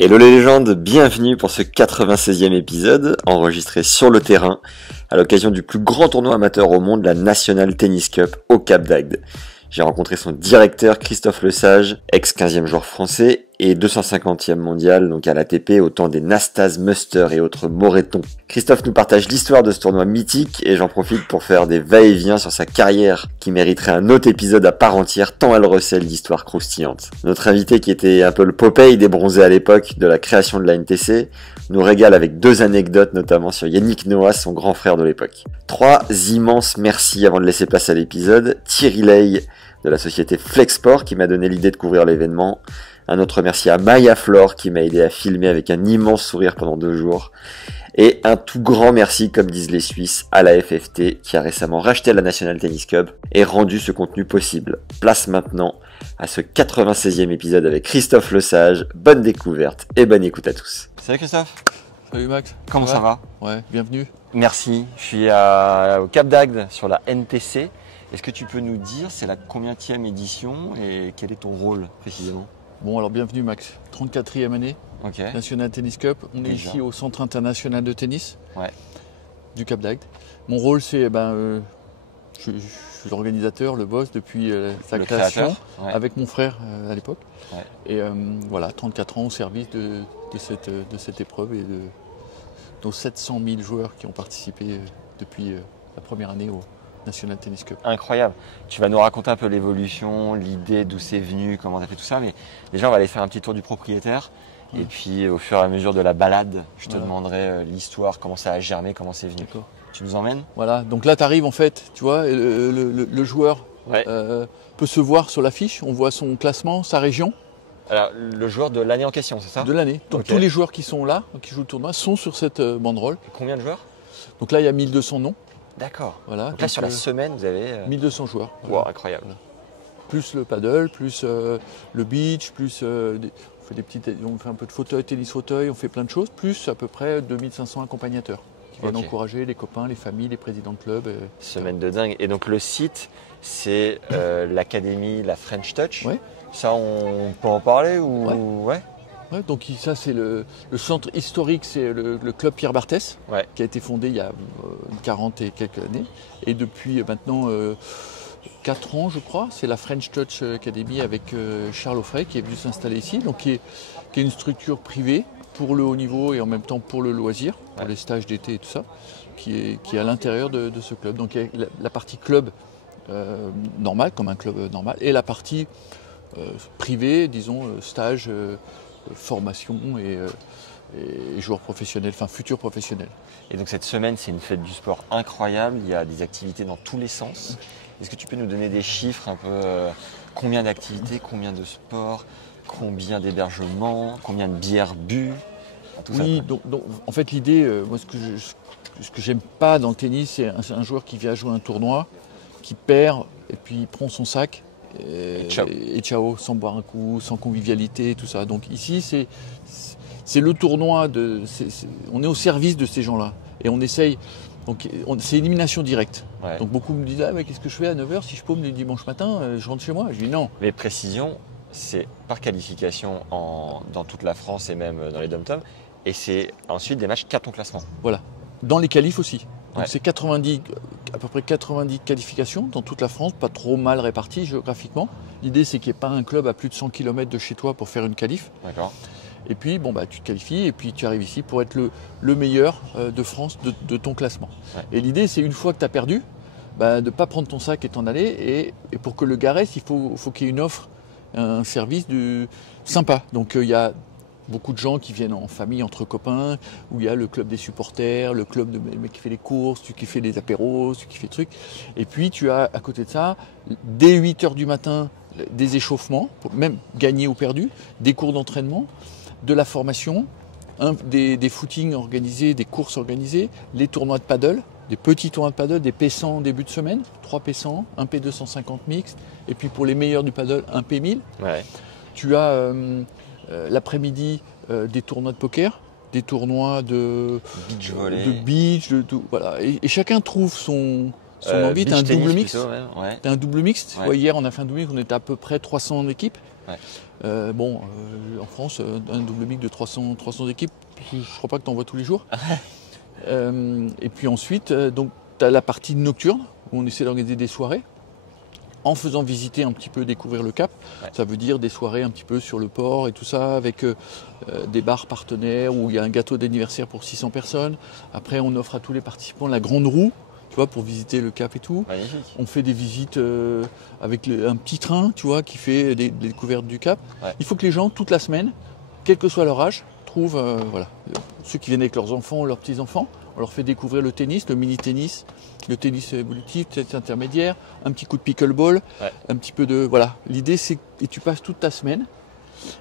Hello les légendes, bienvenue pour ce 96e épisode, enregistré sur le terrain, à l'occasion du plus grand tournoi amateur au monde, la National Tennis Cup au Cap d'Agde. J'ai rencontré son directeur Christophe Lesage, ex-15e joueur français et 250e mondial, donc à l'ATP, au temps des Nastase, Muster et autres Moretons. Christophe nous partage l'histoire de ce tournoi mythique et j'en profite pour faire des va-et-vient sur sa carrière qui mériterait un autre épisode à part entière tant elle recèle d'histoires croustillantes. Notre invité, qui était un peu le Popeye des bronzés à l'époque de la création de la NTC, nous régale avec deux anecdotes, notamment sur Yannick Noah, son grand frère de l'époque. Trois immenses merci avant de laisser place à l'épisode. Thierry Ley de la société Flexport qui m'a donné l'idée de couvrir l'événement. Un autre merci à Maya Flore qui m'a aidé à filmer avec un immense sourire pendant 2 jours. Et un tout grand merci, comme disent les Suisses, à la FFT qui a récemment racheté la National Tennis Cup et rendu ce contenu possible. Place maintenant à ce 96e épisode avec Christophe Lesage. Bonne découverte et bonne écoute à tous. Salut Christophe. Salut Max. Comment ça va? Ouais, bienvenue. Merci. Je suis au Cap d'Agde sur la NTC. Est-ce que tu peux nous dire c'est la combienième édition et quel est ton rôle précisément? Bon alors bienvenue Max, 34e année, Okay. National Tennis Cup. On est ici au Centre International de Tennis du Cap d'Agde. Mon rôle c'est, je suis l'organisateur, le boss depuis sa création, avec mon frère à l'époque. Et voilà, 34 ans au service de cette épreuve et de nos 700 000 joueurs qui ont participé depuis la première année au National Tennis Cup. Incroyable. Tu vas nous raconter un peu l'évolution, l'idée, d'où c'est venu, comment tu as fait tout ça. Mais déjà, on va aller faire un petit tour du propriétaire. Et puis, au fur et à mesure de la balade, je te demanderai l'histoire, comment ça a germé, comment c'est venu. Tu nous emmènes? Voilà, donc là, tu arrives en fait, tu vois, le joueur peut se voir sur l'affiche. On voit son classement, sa région. Alors, le joueur de l'année en question, c'est ça? De l'année. Donc, tous les joueurs qui sont là, qui jouent le tournoi, sont sur cette banderole. Et combien de joueurs? Donc là, il y a 1200 noms. D'accord. Voilà. Donc là, sur la semaine, vous avez 1200 joueurs. Wow, incroyable. Voilà. Plus le paddle, plus le beach, plus on fait un peu de fauteuil, tennis fauteuil, on fait plein de choses, plus à peu près 2500 accompagnateurs qui viennent encourager les copains, les familles, les présidents de clubs. Semaine de dingue. Et donc le site, c'est l'académie, la French Touch. Ouais. Ça, on peut en parler ou Ouais, donc ça c'est le centre historique, c'est le club Pierre Barthès, qui a été fondé il y a 40 et quelques années. Et depuis maintenant 4 ans je crois, c'est la French Touch Academy avec Charles Offray qui est venu s'installer ici, donc qui est une structure privée pour le haut niveau et en même temps pour le loisir, pour les stages d'été et tout ça, qui est à l'intérieur de ce club. Donc il y a la partie club normal, comme un club normal, et la partie privée, disons, stage, formation et joueurs professionnels, enfin futurs professionnels. Et donc cette semaine, c'est une fête du sport incroyable, il y a des activités dans tous les sens. Est-ce que tu peux nous donner des chiffres un peu, combien d'activités, combien de sports, combien d'hébergements, combien de bières bues? Oui, donc en fait l'idée, moi ce que j'aime pas dans le tennis, c'est un joueur qui vient jouer un tournoi, qui perd et puis il prend son sac et ciao, sans boire un coup, sans convivialité, tout ça. Donc ici c'est le tournoi, on est au service de ces gens-là et on essaye. Donc c'est élimination directe. Donc beaucoup me disent mais qu'est-ce que je fais à 9h si je paume le dimanche matin, je rentre chez moi. Je dis non. Mais précision, c'est par qualification dans toute la France et même dans les dom-toms. Et c'est ensuite des matchs qu'à ton classement. Voilà. Dans les qualifs aussi. Donc c'est à peu près 90 qualifications dans toute la France, pas trop mal réparties géographiquement. L'idée c'est qu'il n'y ait pas un club à plus de 100 km de chez toi pour faire une qualif. D'accord. Et puis tu te qualifies et puis tu arrives ici pour être le meilleur de France de ton classement. Et l'idée c'est une fois que tu as perdu, de ne pas prendre ton sac et t'en aller. Et pour que le gars reste, il faut qu'il y ait une offre, un service sympa. Donc il y a beaucoup de gens qui viennent en famille, entre copains, où il y a le club des supporters, le club de mec qui fait les courses, celui qui fait les apéros, celui qui fait des trucs. Et puis tu as à côté de ça, dès 8h du matin, des échauffements, pour même gagner ou perdu, des cours d'entraînement, de la formation, des footings organisés, des courses organisées, les tournois de paddle, des petits tournois de paddle, des P100 en début de semaine, 3 P100, un P250 mixte, et puis pour les meilleurs du paddle, un P1000. Tu as l'après-midi des tournois de poker, des tournois de beach volley, de beach, voilà. Et chacun trouve son envie. Tu as un double mixte. Ouais. T'as un double mixte. Ouais. Hier, on a fait un double mixte, on était à peu près 300 équipes. En France, un double mix de 300 équipes, je crois pas que tu en vois tous les jours. Et puis ensuite, tu as la partie nocturne, où on essaie d'organiser des soirées, en faisant visiter un petit peu, découvrir le Cap. Ça veut dire des soirées un petit peu sur le port et tout ça, avec des bars partenaires, où il y a un gâteau d'anniversaire pour 600 personnes. Après, on offre à tous les participants la grande roue, tu vois, pour visiter le Cap et tout. Magnifique. On fait des visites avec un petit train, tu vois, qui fait des découvertes du Cap. Il faut que les gens, toute la semaine, quel que soit leur âge, trouvent, ceux qui viennent avec leurs enfants ou leurs petits-enfants, on leur fait découvrir le tennis, le mini-tennis, le tennis évolutif, tennis intermédiaire, un petit coup de pickleball, un petit peu de... Voilà, l'idée c'est que tu passes toute ta semaine.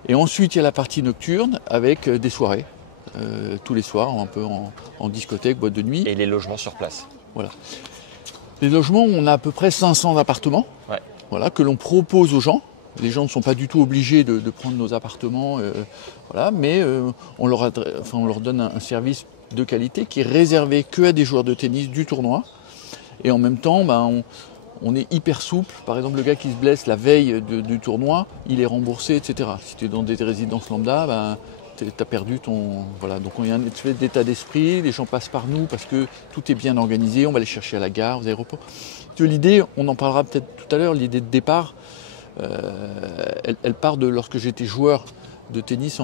Et ensuite il y a la partie nocturne avec des soirées, tous les soirs, un peu en discothèque, boîte de nuit. Et les logements sur place. Voilà. Les logements, on a à peu près 500 appartements que l'on propose aux gens. Les gens ne sont pas du tout obligés de prendre nos appartements, mais on leur donne un service de qualité qui est réservé que à des joueurs de tennis du tournoi. Et en même temps, on est hyper souple. Par exemple, le gars qui se blesse la veille du tournoi, il est remboursé, etc. Si tu es dans des résidences lambda, tu as perdu ton... Voilà. Donc il y a un espèce d'état d'esprit, les gens passent par nous parce que tout est bien organisé, on va les chercher à la gare, aux aéroports. L'idée, on en parlera peut-être tout à l'heure, l'idée de départ, elle part de lorsque j'étais joueur de tennis,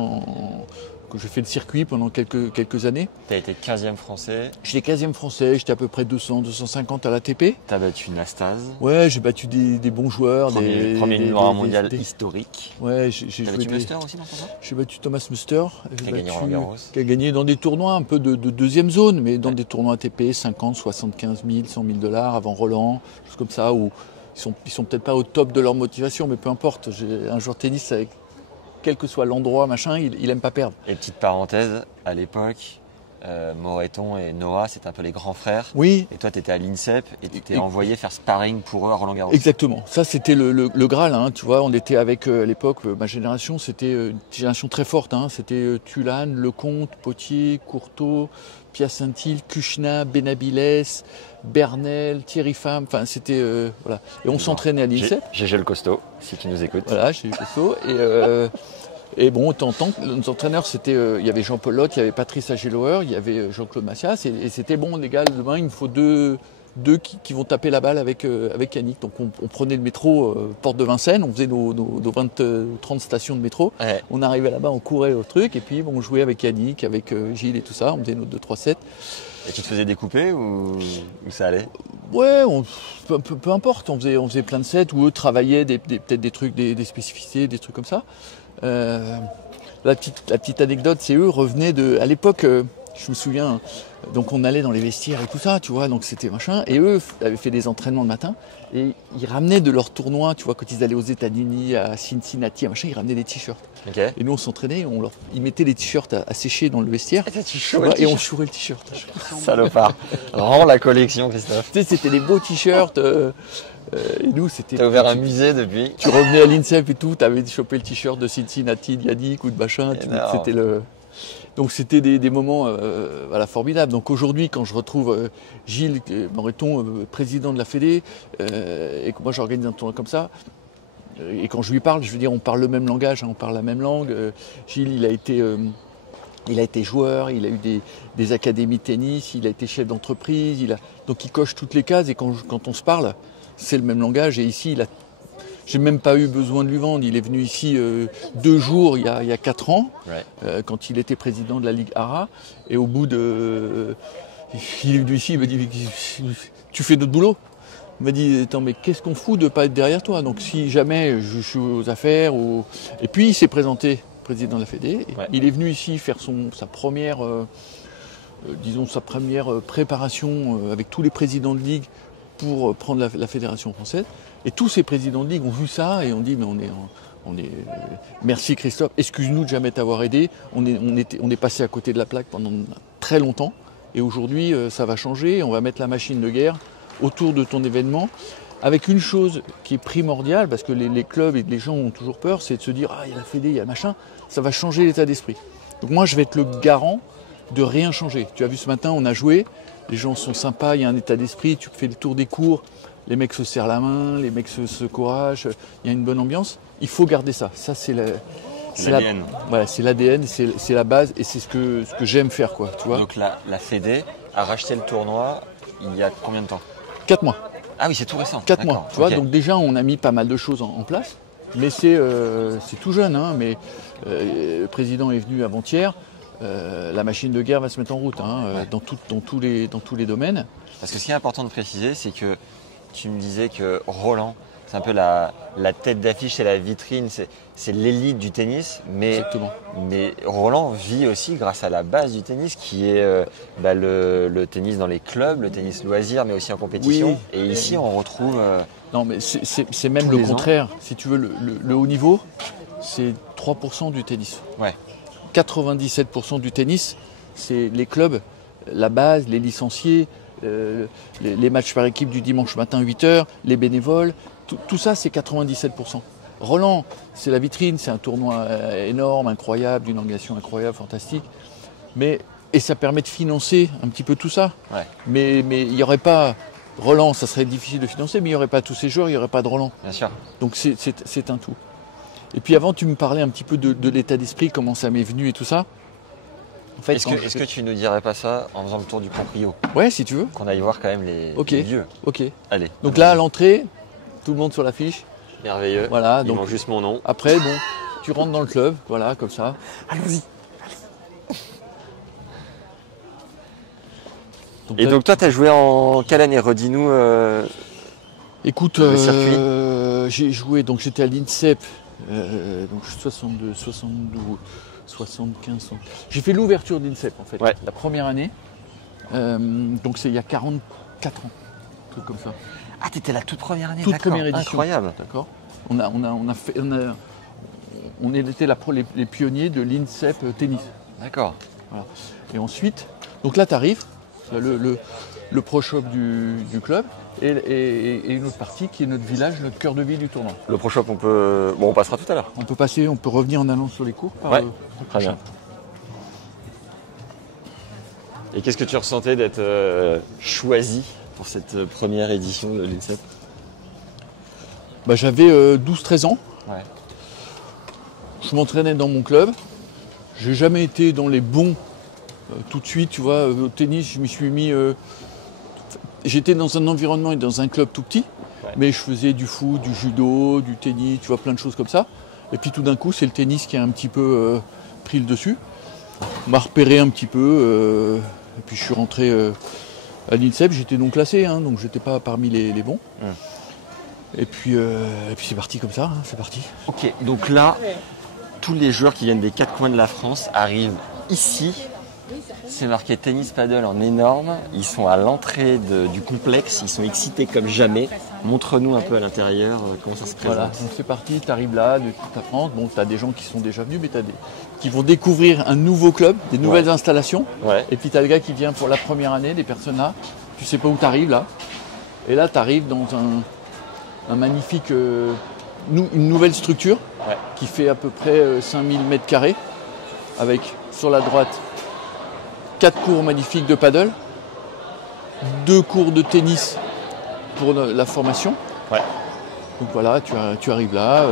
que je fais le circuit pendant quelques années. Tu as été 15e français. J'étais 15e français, j'étais à peu près 200-250 à l'ATP. Tu as battu Nastase. Ouais, j'ai battu des bons joueurs. Premier numéro 1 mondial historique. Ouais, j'ai battu Muster aussi dans ton temps. J'ai battu Thomas Muster. Qui a gagné Roland Garros. Qui a gagné dans des tournois un peu de deuxième zone, mais dans des tournois ATP, 50, 75 000, 100 000 $ avant Roland, choses comme ça, où ils sont peut-être pas au top de leur motivation, mais peu importe. Un joueur de tennis avec quel que soit l'endroit, il aime pas perdre. Et petite parenthèse, à l'époque, Moreton et Noah, c'était un peu les grands frères. Oui. Et toi, tu étais à l'INSEP et tu t'es envoyé faire sparring pour eux à Roland Garros. Exactement. Ça, c'était le Graal. Tu vois, on était avec, à l'époque, ma génération, c'était une génération très forte. C'était Tulane, Lecomte, Potier, Courteau, Piacentil, Kuchna, Benabiles, Bernel, Thierry Pham. Enfin, c'était... voilà. Et on s'entraînait à l'INSEP. Gégé le costaud, si tu nous écoutes. Voilà, Gégé le costaud. Et bon, t'entends que nos entraîneurs, c'était, il y avait Jean-Paul Lotte, il y avait Patrice Agelower, il y avait Jean-Claude Massias, et c'était bon, les gars, demain, il me faut deux qui vont taper la balle avec Yannick. Donc on prenait le métro porte de Vincennes, on faisait nos 30 stations de métro, on arrivait là-bas, on courait au truc, et puis on jouait avec Yannick, avec Gilles et tout ça, on faisait nos 2-3-7. Et tu te faisais découper ou ça allait? Ouais, peu importe, on faisait plein de sets où eux travaillaient peut-être des trucs, des spécificités, des trucs comme ça. La petite anecdote, c'est eux revenaient à l'époque, je me souviens, donc on allait dans les vestiaires et tout ça, tu vois, donc c'était machin, et eux avaient fait des entraînements le matin, et ils ramenaient de leur tournoi, tu vois, quand ils allaient aux États-Unis, à Cincinnati, machin, ils ramenaient des t-shirts. Okay. Et nous on s'entraînait, ils mettaient les t-shirts à sécher dans le vestiaire, et on chourait le t-shirt. Salopard. Rends la collection, Christophe. Tu sais, c'était des beaux t-shirts. Et nous, c'était. T'as ouvert un musée depuis. Tu revenais à l'INSEP et tout, t'avais chopé le t-shirt de Cincinnati, de Yannick ou de machin. C'était Donc c'était des moments formidables. Donc aujourd'hui, quand je retrouve Gilles Moreton, président de la Fédé, et que moi j'organise un tournoi comme ça, et quand je lui parle, je veux dire, on parle le même langage, on parle la même langue. Gilles, il a été joueur, il a eu des académies de tennis, il a été chef d'entreprise, donc il coche toutes les cases, et quand on se parle, c'est le même langage. Et ici, j'ai même pas eu besoin de lui vendre. Il est venu ici 2 jours il y a 4 ans, quand il était président de la Ligue ARA. Et au bout de... il est venu ici, il m'a dit « Tu fais notre boulot ?» Il m'a dit « Attends, mais qu'est-ce qu'on fout de pas être derrière toi ?» Donc si jamais je suis aux affaires... Et puis il s'est présenté président de la Fédé. Il est venu ici faire sa première préparation avec tous les présidents de ligue pour prendre la fédération française. Et tous ces présidents de ligue ont vu ça et ont dit mais on est merci Christophe, excuse-nous de jamais t'avoir aidé. On est passé à côté de la plaque pendant très longtemps et aujourd'hui ça va changer. On va mettre la machine de guerre autour de ton événement avec une chose qui est primordiale parce que les clubs et les gens ont toujours peur, c'est de se dire il y a la Fédé, il y a machin. Ça va changer l'état d'esprit. Donc moi je vais être le garant de rien changer. Tu as vu ce matin, on a joué. Les gens sont sympas, il y a un état d'esprit, tu fais le tour des cours, les mecs se serrent la main, les mecs se couragent, il y a une bonne ambiance. Il faut garder ça. Ça, c'est l'ADN. Voilà, c'est l'ADN, c'est la base et c'est ce que j'aime faire, quoi, tu vois. Donc la Fédé a racheté le tournoi il y a combien de temps? 4 mois. Ah oui, c'est tout récent. 4 mois, tu vois. Donc déjà, on a mis pas mal de choses en place. Mais c'est tout jeune, hein, mais le président est venu avant-hier. La machine de guerre va se mettre en route dans tous les domaines. Parce que ce qui est important de préciser, c'est que tu me disais que Roland, c'est un peu la tête d'affiche, c'est la vitrine, c'est l'élite du tennis. Mais Roland vit aussi grâce à la base du tennis qui est le tennis dans les clubs, le tennis loisir, mais aussi en compétition. Oui. Et ici, on retrouve... Non, mais c'est même le contraire. Si tu veux, le haut niveau, c'est 3% du tennis. Ouais. 97% du tennis, c'est les clubs, la base, les licenciés, les matchs par équipe du dimanche matin 8h, les bénévoles. Tout ça, c'est 97%. Roland, c'est la vitrine, c'est un tournoi énorme, incroyable, d'une organisation incroyable, fantastique. Et ça permet de financer un petit peu tout ça. Ouais. Mais il n'y aurait pas... Roland, ça serait difficile de financer, mais il n'y aurait pas tous ces joueurs, il n'y aurait pas de Roland. Bien sûr. Donc c'est un tout. Et puis avant, tu me parlais un petit peu de l'état d'esprit, comment ça m'est venu et tout ça. En fait, est-ce que tu ne nous dirais pas ça en faisant le tour du proprio? Ouais, si tu veux. Qu'on aille voir quand même les vieux. Ok. Allez. Donc là, à l'entrée, tout le monde sur l'affiche. Merveilleux. Voilà. Donc juste mon nom. Après, bon, tu rentres dans le club, voilà, comme ça. Allons-y. Donc toi, tu as joué en quelle année? Redis-nous. Écoute, le circuit. J'ai joué, donc j'étais à l'INSEP, donc 62, 72, 75. 60. J'ai fait l'ouverture d'INSEP en fait, la première année. Donc c'est il y a 44 ans, un truc comme ça. Ah, t'étais la toute première année. Toute première édition. Incroyable. D'accord. On était les pionniers de l'INSEP tennis. D'accord. Voilà. Et ensuite, donc là tu arrives. Le pro shop du club et une autre partie qui est notre village, notre cœur de ville du tournoi. Le pro shop, on passera tout à l'heure. On peut revenir en allant sur les cours. Très bien. Et qu'est-ce que tu ressentais d'être choisi pour cette première édition de l'INSEP? J'avais 12-13 ans. Ouais. Je m'entraînais dans mon club. J'ai jamais été dans les bons. Tout de suite, tu vois, au tennis, je m'y suis mis... J'étais dans un environnement et dans un club tout petit, mais je faisais du foot, du judo, du tennis, tu vois, plein de choses comme ça. Et puis tout d'un coup, c'est le tennis qui a un petit peu pris le dessus. On m'a repéré un petit peu, et puis je suis rentré à l'INSEP, j'étais donc classé, donc j'étais pas parmi les bons. Et puis c'est parti comme ça, c'est parti. Ok, donc là, tous les joueurs qui viennent des 4 coins de la France arrivent ici. C'est marqué tennis paddle en énorme. Ils sont à l'entrée du complexe. Ils sont excités comme jamais. Montre-nous un peu à l'intérieur comment ça se présente. Voilà, donc c'est parti. Tu arrives là de toute la France. Bon, tu as des gens qui sont déjà venus, mais tu as qui vont découvrir un nouveau club, des nouvelles installations. Ouais. Et puis tu as le gars qui vient pour la première année, des personnes là. Tu sais pas où tu arrives là. Et là, tu arrives dans un magnifique, une nouvelle structure qui fait à peu près 5000 m², avec sur la droite 4 cours magnifiques de paddle, 2 cours de tennis pour la formation. Ouais. Donc voilà, tu arrives là,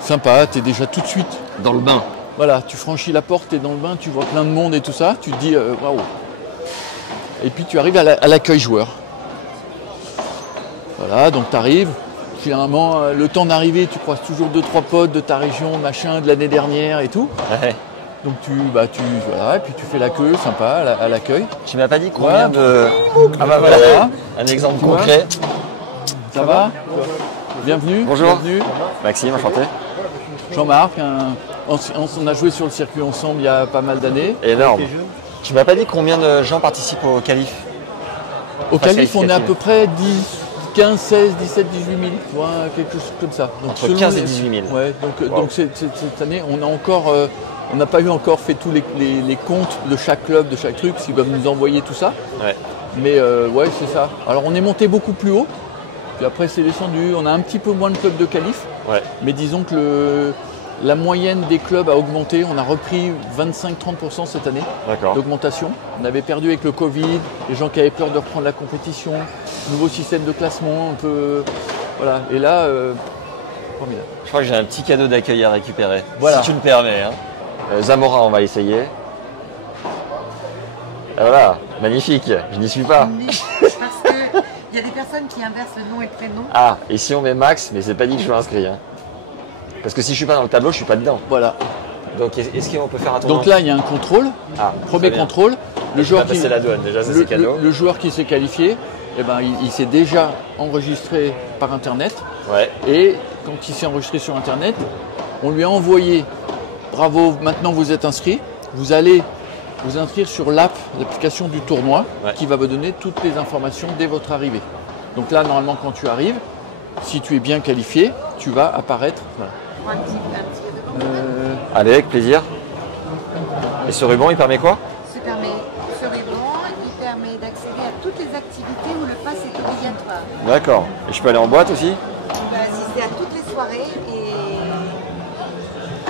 sympa, tu es déjà tout de suite dans le bain. Voilà, tu franchis la porte, tu es dans le bain, tu vois plein de monde et tout ça, tu te dis waouh. Et puis tu arrives à l'accueil joueur. Voilà, donc tu arrives. Finalement, le temps d'arriver, tu croises toujours 2-3 potes de ta région, machin, de l'année dernière et tout. Ouais. Donc voilà, et puis tu fais la queue, sympa, à l'accueil. Tu m'as pas dit combien de... Ah bah voilà, un exemple concret. Ça va? Bienvenue. Bonjour. Bienvenue. Maxime, enchanté. Jean-Marc, on a joué sur le circuit ensemble il y a pas mal d'années. Énorme. Tu m'as pas dit combien de gens participent au qualif? Au qualif, on est à peu près 15, 16, 17, 18 000, tu vois, quelque chose comme ça. Donc, entre 15 et 18 000. Ouais, donc cette année, on n'a pas eu encore fait tous les comptes de chaque club, de chaque truc, s'ils doivent nous envoyer tout ça. Ouais. Mais ouais, c'est ça. Alors on est monté beaucoup plus haut, puis après c'est descendu. On a un petit peu moins de clubs de qualif, mais disons que La moyenne des clubs a augmenté. On a repris 25-30% cette année d'augmentation. On avait perdu avec le Covid, les gens qui avaient peur de reprendre la compétition, nouveau système de classement, un peu. Voilà. Et là, formidable. Je crois que j'ai un petit cadeau d'accueil à récupérer. Voilà. Si tu me permets. Hein. Zamora, on va essayer. Et voilà, magnifique. Je n'y suis pas. Parce qu'il y a des personnes qui inversent le nom et le prénom. Ah, et si on met Max, mais c'est pas dit que je suis inscrit. Hein. Parce que si je suis pas dans le tableau, je suis pas dedans. Voilà. Donc est-ce qu'on peut faire un tournoi? Donc là, il y a un contrôle. Premier contrôle. Le joueur qui la douane, déjà, ça, c'est cadeau. Le joueur qui s'est qualifié, eh ben, il s'est déjà enregistré par Internet. Ouais. Et quand il s'est enregistré sur Internet, on lui a envoyé « Bravo, maintenant vous êtes inscrit. Vous allez vous inscrire sur l'application du tournoi qui va vous donner toutes les informations dès votre arrivée. » Donc là, normalement, quand tu arrives, si tu es bien qualifié, tu vas apparaître. Voilà. Allez, avec plaisir. Et ce ruban, il permet quoi? Ce ruban, il permet d'accéder à toutes les activités où le pass est obligatoire. D'accord. Et je peux aller en boîte aussi? C'est à toutes les soirées et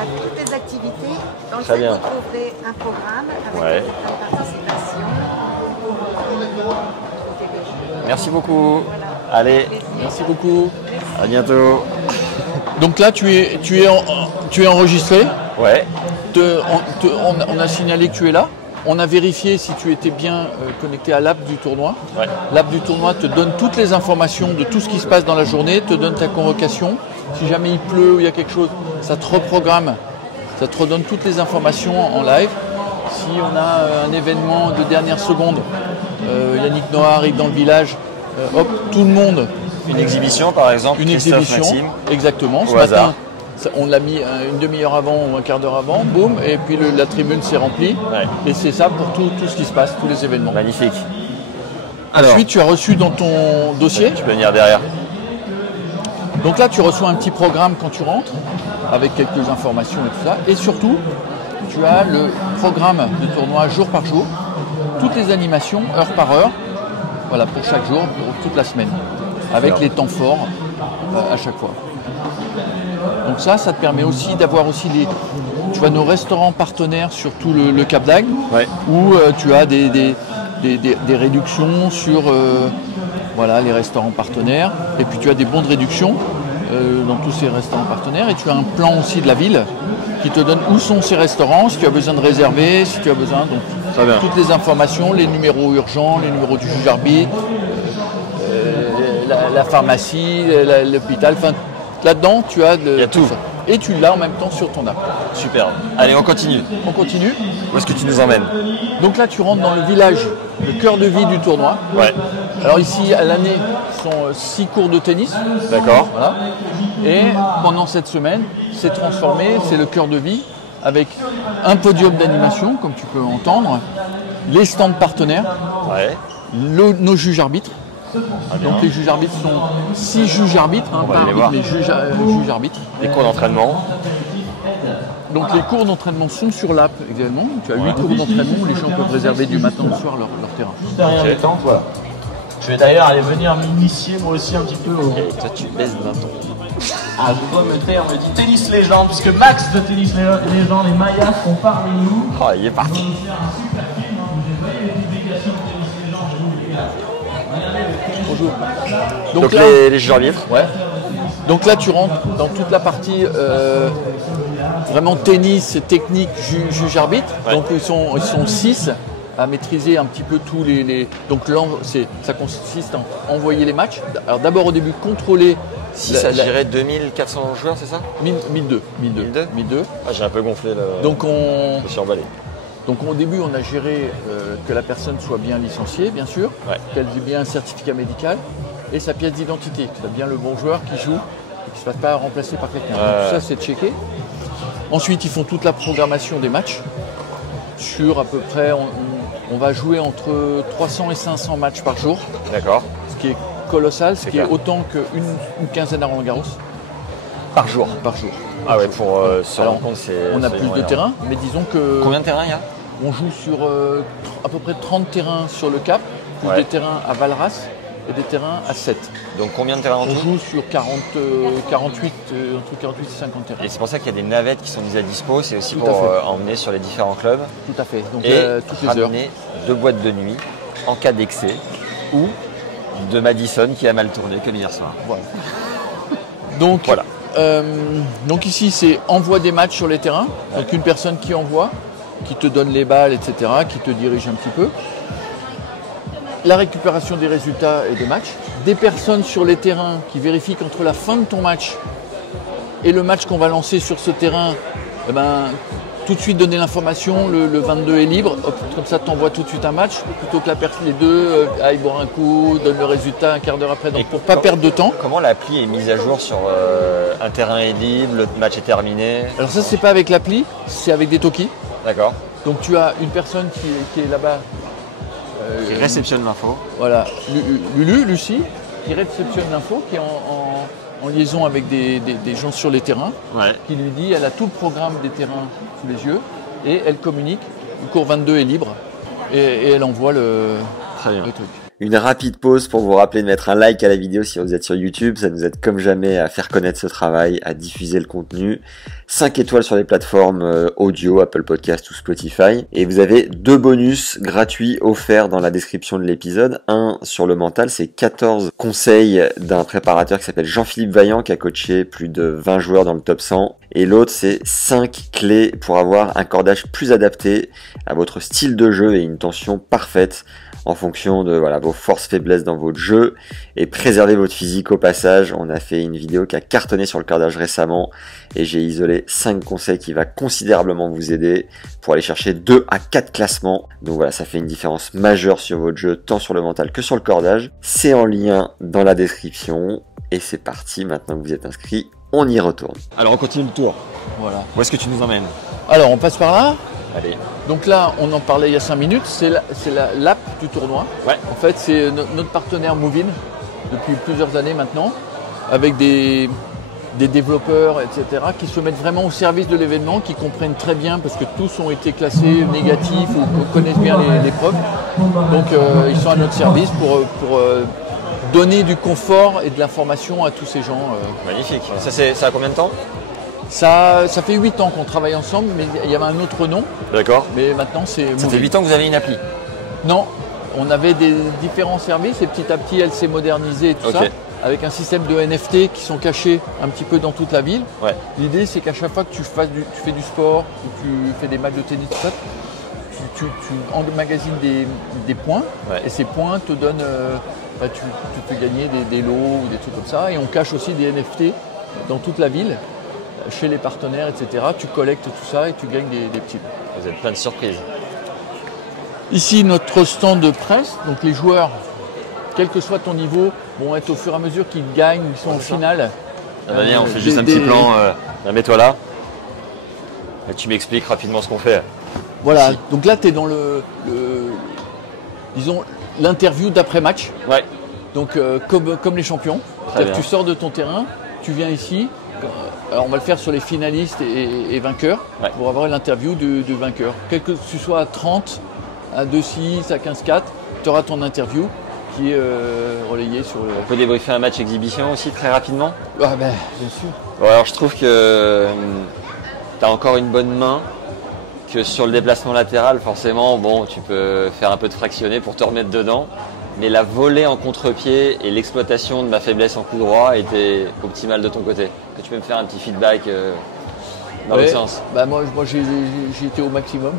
à toutes les activités dans Très bien. Vous trouverez un programme avec certaines participations. Merci beaucoup. Voilà. Allez. Merci beaucoup. À bientôt. Donc là, tu es enregistré. Ouais. On a signalé que tu es là. On a vérifié si tu étais bien connecté à l'app du tournoi. Ouais. L'app du tournoi te donne toutes les informations de tout ce qui se passe dans la journée, te donne ta convocation. Si jamais il pleut ou il y a quelque chose, ça te reprogramme. Ça te redonne toutes les informations en live. Si on a un événement de dernière seconde, Yannick Noah arrive dans le village, hop, tout le monde. Une exhibition par exemple. Une exhibition, Maxime, exactement. Ce matin, on l'a mis une demi-heure avant ou un quart d'heure avant, boum, et puis la tribune s'est remplie. Ouais. Et c'est ça pour tout ce qui se passe, tous les événements. Magnifique. Ensuite, tu as reçu dans ton dossier. Tu peux venir derrière. Donc là, tu reçois un petit programme quand tu rentres, avec quelques informations et tout ça. Et surtout, tu as le programme du tournoi jour par jour, toutes les animations, heure par heure, voilà, pour chaque jour, pour toute la semaine, avec les temps forts à chaque fois. Donc ça te permet aussi d'avoir aussi nos restaurants partenaires sur tout le Cap d'Agde, où tu as des réductions sur les restaurants partenaires, et puis tu as des bons de réduction dans tous ces restaurants partenaires, et tu as un plan aussi de la ville qui te donne où sont ces restaurants, si tu as besoin de réserver, si tu as besoin, donc toutes les informations, les numéros urgents, les numéros du juge arbitre, la pharmacie, l'hôpital, enfin là-dedans tu as tout ça. Et tu l'as en même temps sur ton app. Super. Allez, on continue. On continue. Où est-ce que tu nous emmènes? Donc là tu rentres dans le village, le cœur de vie du tournoi. Ouais. Alors ici à l'année ce sont 6 cours de tennis. D'accord. Voilà. Et pendant cette semaine, c'est transformé, c'est le cœur de vie, avec un podium d'animation, comme tu peux entendre, les stands partenaires, nos juges arbitres. Donc les juges arbitres sont 6 juges arbitres, pas arbitres, mais juges arbitres. Les cours d'entraînement. Donc les cours d'entraînement sont sur l'app également. Tu as 8 cours d'entraînement où les gens peuvent réserver du matin au soir leur terrain. Okay. Voilà. Je vais d'ailleurs aller venir m'initier moi aussi un petit peu au... Toi tu baisses d'un ton. Ah, je dois me taire, on me dit Tennis Légende, puisque Max de Tennis Légende, les Mayas sont parmi nous. Oh, il est parti. Bonjour. Donc là, les juges arbitres. Ouais. Donc là tu rentres dans toute la partie vraiment tennis, technique, juge arbitre. Ouais. Donc ils sont 6 à maîtriser un petit peu tous les... Donc ça consiste à envoyer les matchs. Alors d'abord au début contrôler... Ça gérait 2400 joueurs, c'est ça? 1002. Ah, j'ai un peu gonflé là. Donc je me suis emballé. Donc au début on a géré que la personne soit bien licenciée bien sûr, qu'elle ait bien un certificat médical et sa pièce d'identité, que c'est bien le bon joueur qui joue et qui ne se fasse pas remplacer par quelqu'un. Tout ça c'est checké. Ensuite ils font toute la programmation des matchs. Sur à peu près, on va jouer entre 300 et 500 matchs par jour. D'accord. Ce qui est colossal, ce qui est autant qu'une quinzaine à Roland-Garros. Par jour. Ah ouais, pour se rendre compte, c'est... On a plus de terrains, mais disons que... Combien de terrains il y a? On joue sur à peu près 30 terrains sur le Cap, plus des terrains à Valras et des terrains à 7. Donc combien de terrains en On tout? joue sur 48, entre 48 et 50 terrains. Et c'est pour ça qu'il y a des navettes qui sont mises à dispo, c'est aussi Tout pour à fait. emmener sur les différents clubs. Tout à fait. Donc Et toutes les heures. ramener 2 boîtes de nuit en cas d'excès ou de Madison qui a mal tourné comme hier soir. Voilà. Donc, Voilà. donc ici, c'est envoi des matchs sur les terrains. Donc une personne qui envoie, qui te donne les balles, etc., qui te dirige un petit peu. La récupération des résultats et des matchs. Des personnes sur les terrains qui vérifient qu'entre la fin de ton match et le match qu'on va lancer sur ce terrain, eh ben, tout de suite donner l'information, le 22 est libre, hop, comme ça tu envoies tout de suite un match, plutôt que la personne, les deux aillent boire un coup, donne le résultat un quart d'heure après, donc pour pas perdre de temps. Comment l'appli est mise à jour sur un terrain est libre, le match est terminé? Alors ça c'est pas avec l'appli, c'est avec des talkies. D'accord. Donc tu as une personne qui est là-bas, Qui réceptionne l'info. voilà, Lucie, qui réceptionne l'info, qui est en liaison avec des gens sur les terrains, Ouais. qui lui dit, elle a tout le programme des terrains sous les yeux, et elle communique, le cours 22 est libre, et elle envoie le truc. Une rapide pause pour vous rappeler de mettre un like à la vidéo si vous êtes sur YouTube, ça nous aide comme jamais à faire connaître ce travail, à diffuser le contenu. 5 étoiles sur les plateformes audio, Apple Podcast ou Spotify. Et vous avez 2 bonus gratuits offerts dans la description de l'épisode. Un sur le mental, c'est 14 conseils d'un préparateur qui s'appelle Jean-Philippe Vaillant qui a coaché plus de 20 joueurs dans le top 100. Et l'autre, c'est 5 clés pour avoir un cordage plus adapté à votre style de jeu et une tension parfaite en fonction de vos forces faiblesses dans votre jeu et préserver votre physique au passage. On a fait une vidéo qui a cartonné sur le cordage récemment et j'ai isolé 5 conseils qui va considérablement vous aider pour aller chercher 2 à 4 classements. Donc voilà, ça fait une différence majeure sur votre jeu, tant sur le mental que sur le cordage. C'est en lien dans la description et c'est parti. Maintenant que vous êtes inscrit, on y retourne. Alors on continue le tour. Voilà. Où est-ce que tu nous emmènes? Alors on passe par là. Allez. Donc là, on en parlait il y a 5 minutes, c'est l'app du tournoi. Ouais. En fait, c'est notre partenaire Movin depuis plusieurs années maintenant, avec des développeurs, etc., qui se mettent vraiment au service de l'événement, qui comprennent très bien, parce que tous ont été classés négatifs ou connaissent bien l'épreuve. Donc ils sont à notre service pour donner du confort et de l'information à tous ces gens. Magnifique. Ça a combien de temps? Ça fait 8 ans qu'on travaille ensemble, mais il y avait un autre nom. D'accord. Mais maintenant, c'est Ça fait Movin. 8 ans que vous avez une appli? Non, on avait des différents services et petit à petit, elle s'est modernisée et tout ça, avec un système de NFT qui sont cachés un petit peu dans toute la ville. Ouais. L'idée, c'est qu'à chaque fois que tu fais du sport ou tu fais des matchs de tennis, tout ça, tu emmagasines des points et ces points te donnent, tu peux gagner des lots ou des trucs comme ça. Et on cache aussi des NFT dans toute la ville, chez les partenaires, etc. Tu collectes tout ça et tu gagnes des petits lots. Vous êtes plein de surprises. Ici, notre stand de presse, donc les joueurs, quel que soit ton niveau, vont être au fur et à mesure qu'ils gagnent, ils sont en finale. Viens, on fait juste un petit plan. Mets-toi là. Et tu m'expliques rapidement ce qu'on fait. Voilà, Ici. donc là, tu es dans disons, l'interview d'après-match. Ouais. Donc, comme les champions. C'est-à-dire que tu sors de ton terrain, tu viens ici. Alors, on va le faire sur les finalistes et vainqueurs, pour avoir l'interview de vainqueur. Quel que tu sois à 30, à 2-6, à 15-4, tu auras ton interview qui est relayée sur le... On peut débriefer un match exhibition aussi très rapidement? Ah ben, bien sûr. Bon, alors je trouve que tu as encore une bonne main, que sur le déplacement latéral, forcément, bon, tu peux faire un peu de fractionné pour te remettre dedans. Mais la volée en contre-pied et l'exploitation de ma faiblesse en coup droit était optimale de ton côté. Que tu peux me faire un petit feedback dans l'autre sens? Bah moi j'ai été au maximum.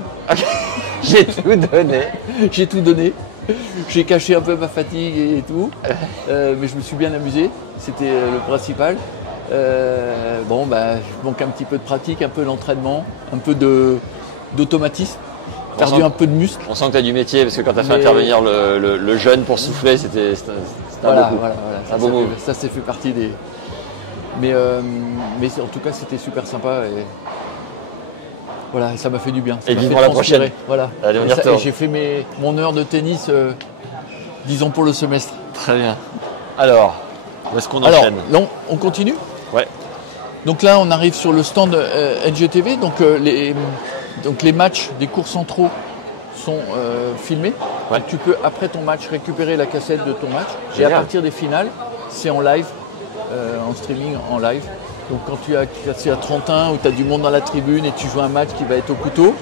J'ai tout donné. J'ai tout donné. J'ai caché un peu ma fatigue et tout. Mais je me suis bien amusé. C'était le principal. Il manque un petit peu de pratique, un peu d'entraînement, un peu d'automatisme. Perdu un peu de muscle. On sent que tu as du métier parce que quand tu as fait intervenir le jeune pour souffler, c'était un beau coup. Voilà. Ça s'est fait partie des... Mais en tout cas, c'était super sympa. Et... Voilà, ça m'a fait du bien. Et vivement la prochaine. Voilà. Allez, on y retourne. Et j'ai fait mon heure de tennis, disons pour le semestre. Très bien. Alors, où est-ce qu'on enchaîne? Non, on continue? Ouais. Donc là, on arrive sur le stand NGTV. Donc les matchs des cours centraux sont filmés. Ouais. Donc, tu peux, après ton match, récupérer la cassette de ton match. Génial. Et à partir des finales, c'est en live, en streaming, en live. Donc quand tu as 31 ou tu as du monde dans la tribune et tu joues un match qui va être au couteau,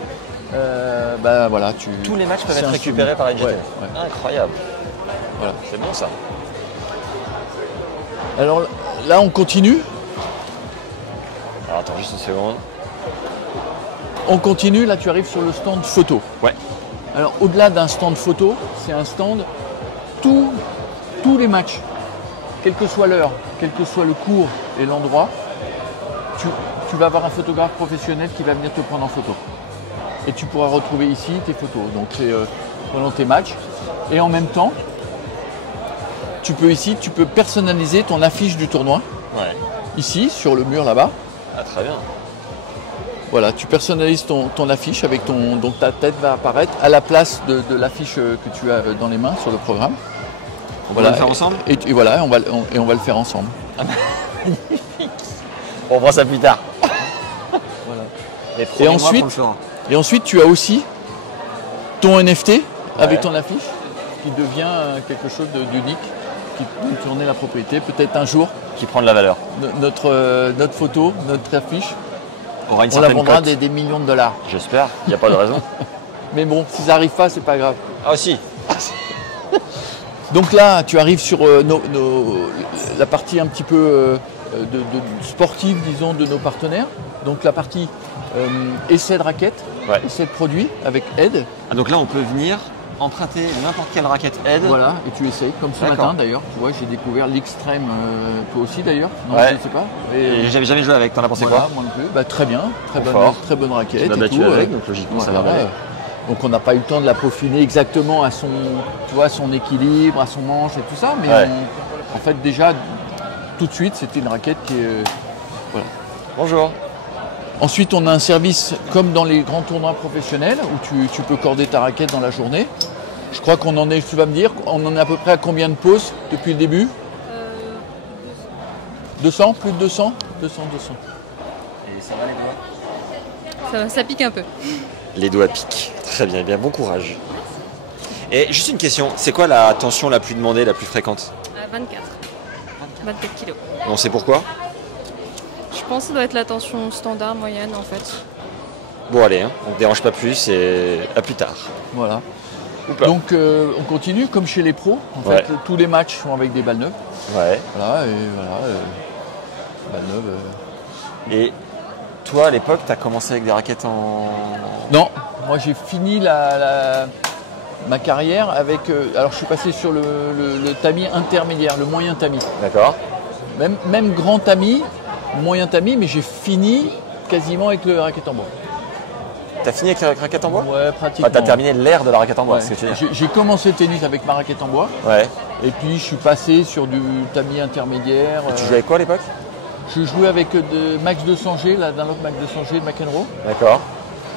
voilà, Tous les matchs peuvent c'est être un récupérés souvenir. par IGTV. Ouais. Incroyable. Voilà. C'est bon ça. Alors là, on continue. Alors attends juste une seconde. On continue, là tu arrives sur le stand photo. Ouais. Alors au-delà d'un stand photo, c'est un stand, tous les matchs, quelle que soit l'heure, quel que soit le cours et l'endroit, tu vas avoir un photographe professionnel qui va venir te prendre en photo. Et tu pourras retrouver ici tes photos. Donc c'est pendant tes matchs. Et en même temps, tu peux personnaliser ton affiche du tournoi. Ouais. Ici, sur le mur là-bas. Ah très bien. Voilà, tu personnalises ton affiche avec donc ta tête va apparaître à la place de l'affiche que tu as dans les mains sur le programme. On va le faire ensemble. Et voilà, on va le faire ensemble. On voit ça plus tard. Voilà. Les premiers mois ensuite- pour le faire. Et ensuite, tu as aussi ton NFT avec Ouais. ton affiche qui devient quelque chose d'unique, qui peut tourner la propriété. Peut-être un jour, Qui prend de la valeur. notre photo, notre affiche, Aura une on la certaine vendra cote. des millions de dollars. J'espère. Il n'y a pas de raison. Mais bon, si ça n'arrive pas, c'est pas grave. Ah aussi. Donc là, tu arrives sur la partie un petit peu de sportive, disons, de nos partenaires. Donc la partie essai de raquettes, Ouais. essai de produits avec aide. Ah, donc là on peut venir emprunter n'importe quelle raquette aide. Voilà, et tu essayes, comme ce D'accord. matin d'ailleurs. Tu vois, j'ai découvert l'extrême, toi aussi d'ailleurs. Non, Ouais. je ne sais pas. Et j'avais jamais joué avec. T'en as pensé Voilà, quoi? moi non plus. Bah, très bien, Confort. très bonne raquette. Tu m'as et battu tout, avec, donc logiquement ça va voilà. aller. Donc on n'a pas eu le temps de la peaufiner exactement à son, tu vois, son équilibre, à son manche et tout ça, mais Ouais. en fait déjà tout de suite c'était une raquette qui est. Bonjour. Ensuite on a un service comme dans les grands tournois professionnels où tu peux corder ta raquette dans la journée. Je crois qu'on en est, tu vas me dire, on en est à peu près à combien de pauses depuis le début 200, plus de 200 200. Et ça va les doigts? Ça pique un peu. Les doigts piquent. Très bien, eh bien bon courage. Et juste une question, c'est quoi la tension la plus demandée, la plus fréquente? 24. 24 kilos. On sait pourquoi? Je pense que ça doit être la tension standard moyenne en fait. Bon allez, hein, on ne dérange pas plus et à plus tard. Voilà. Ou pas. Donc on continue comme chez les pros. En Ouais. fait, tous les matchs sont avec des balles neuves. Ouais. Voilà, et voilà. Balles neuves. Et toi à l'époque, tu as commencé avec des raquettes en... Non, moi j'ai fini ma carrière avec. Alors je suis passé sur le tamis intermédiaire, le moyen tamis. D'accord. Même grand tamis, moyen tamis, mais j'ai fini quasiment avec le raquette en bois. T'as fini avec la raquette en bois? Ouais, pratiquement. Ah, t'as terminé l'ère de la raquette en bois, Ouais. c'est ce que tu veux dire. J'ai commencé le tennis avec ma raquette en bois, Ouais. et puis je suis passé sur du tamis intermédiaire. Et tu jouais avec quoi à l'époque? Je jouais avec de Max 200G, la Dunlop Max 200G de McEnroe. D'accord.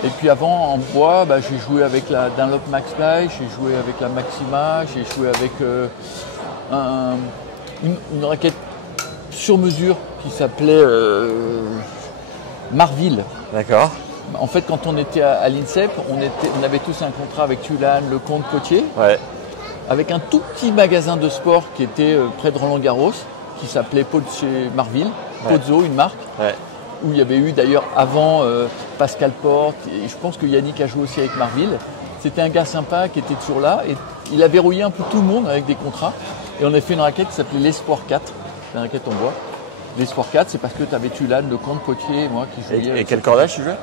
Et puis avant, en bois, j'ai joué avec la Dunlop Max Fly, j'ai joué avec la Maxima, j'ai joué avec une raquette sur mesure qui s'appelait Marville. D'accord. En fait, quand on était à l'INSEP, on avait tous un contrat avec Tulane, Lecomte, Potier, Ouais. avec un tout petit magasin de sport qui était près de Roland Garros, qui s'appelait chez Marville, Ouais. Pozzo, une marque. Ouais. Où il y avait eu d'ailleurs avant Pascal Porte, et je pense que Yannick a joué aussi avec Marville. C'était un gars sympa qui était toujours là, et il a verrouillé un peu tout le monde avec des contrats. Et on a fait une raquette qui s'appelait l'Espoir 4, une raquette en bois. L'Espoir 4, c'est parce que tu avais Tulane, Lecomte, Potier et moi qui jouions. Et quel cordage tu jouais?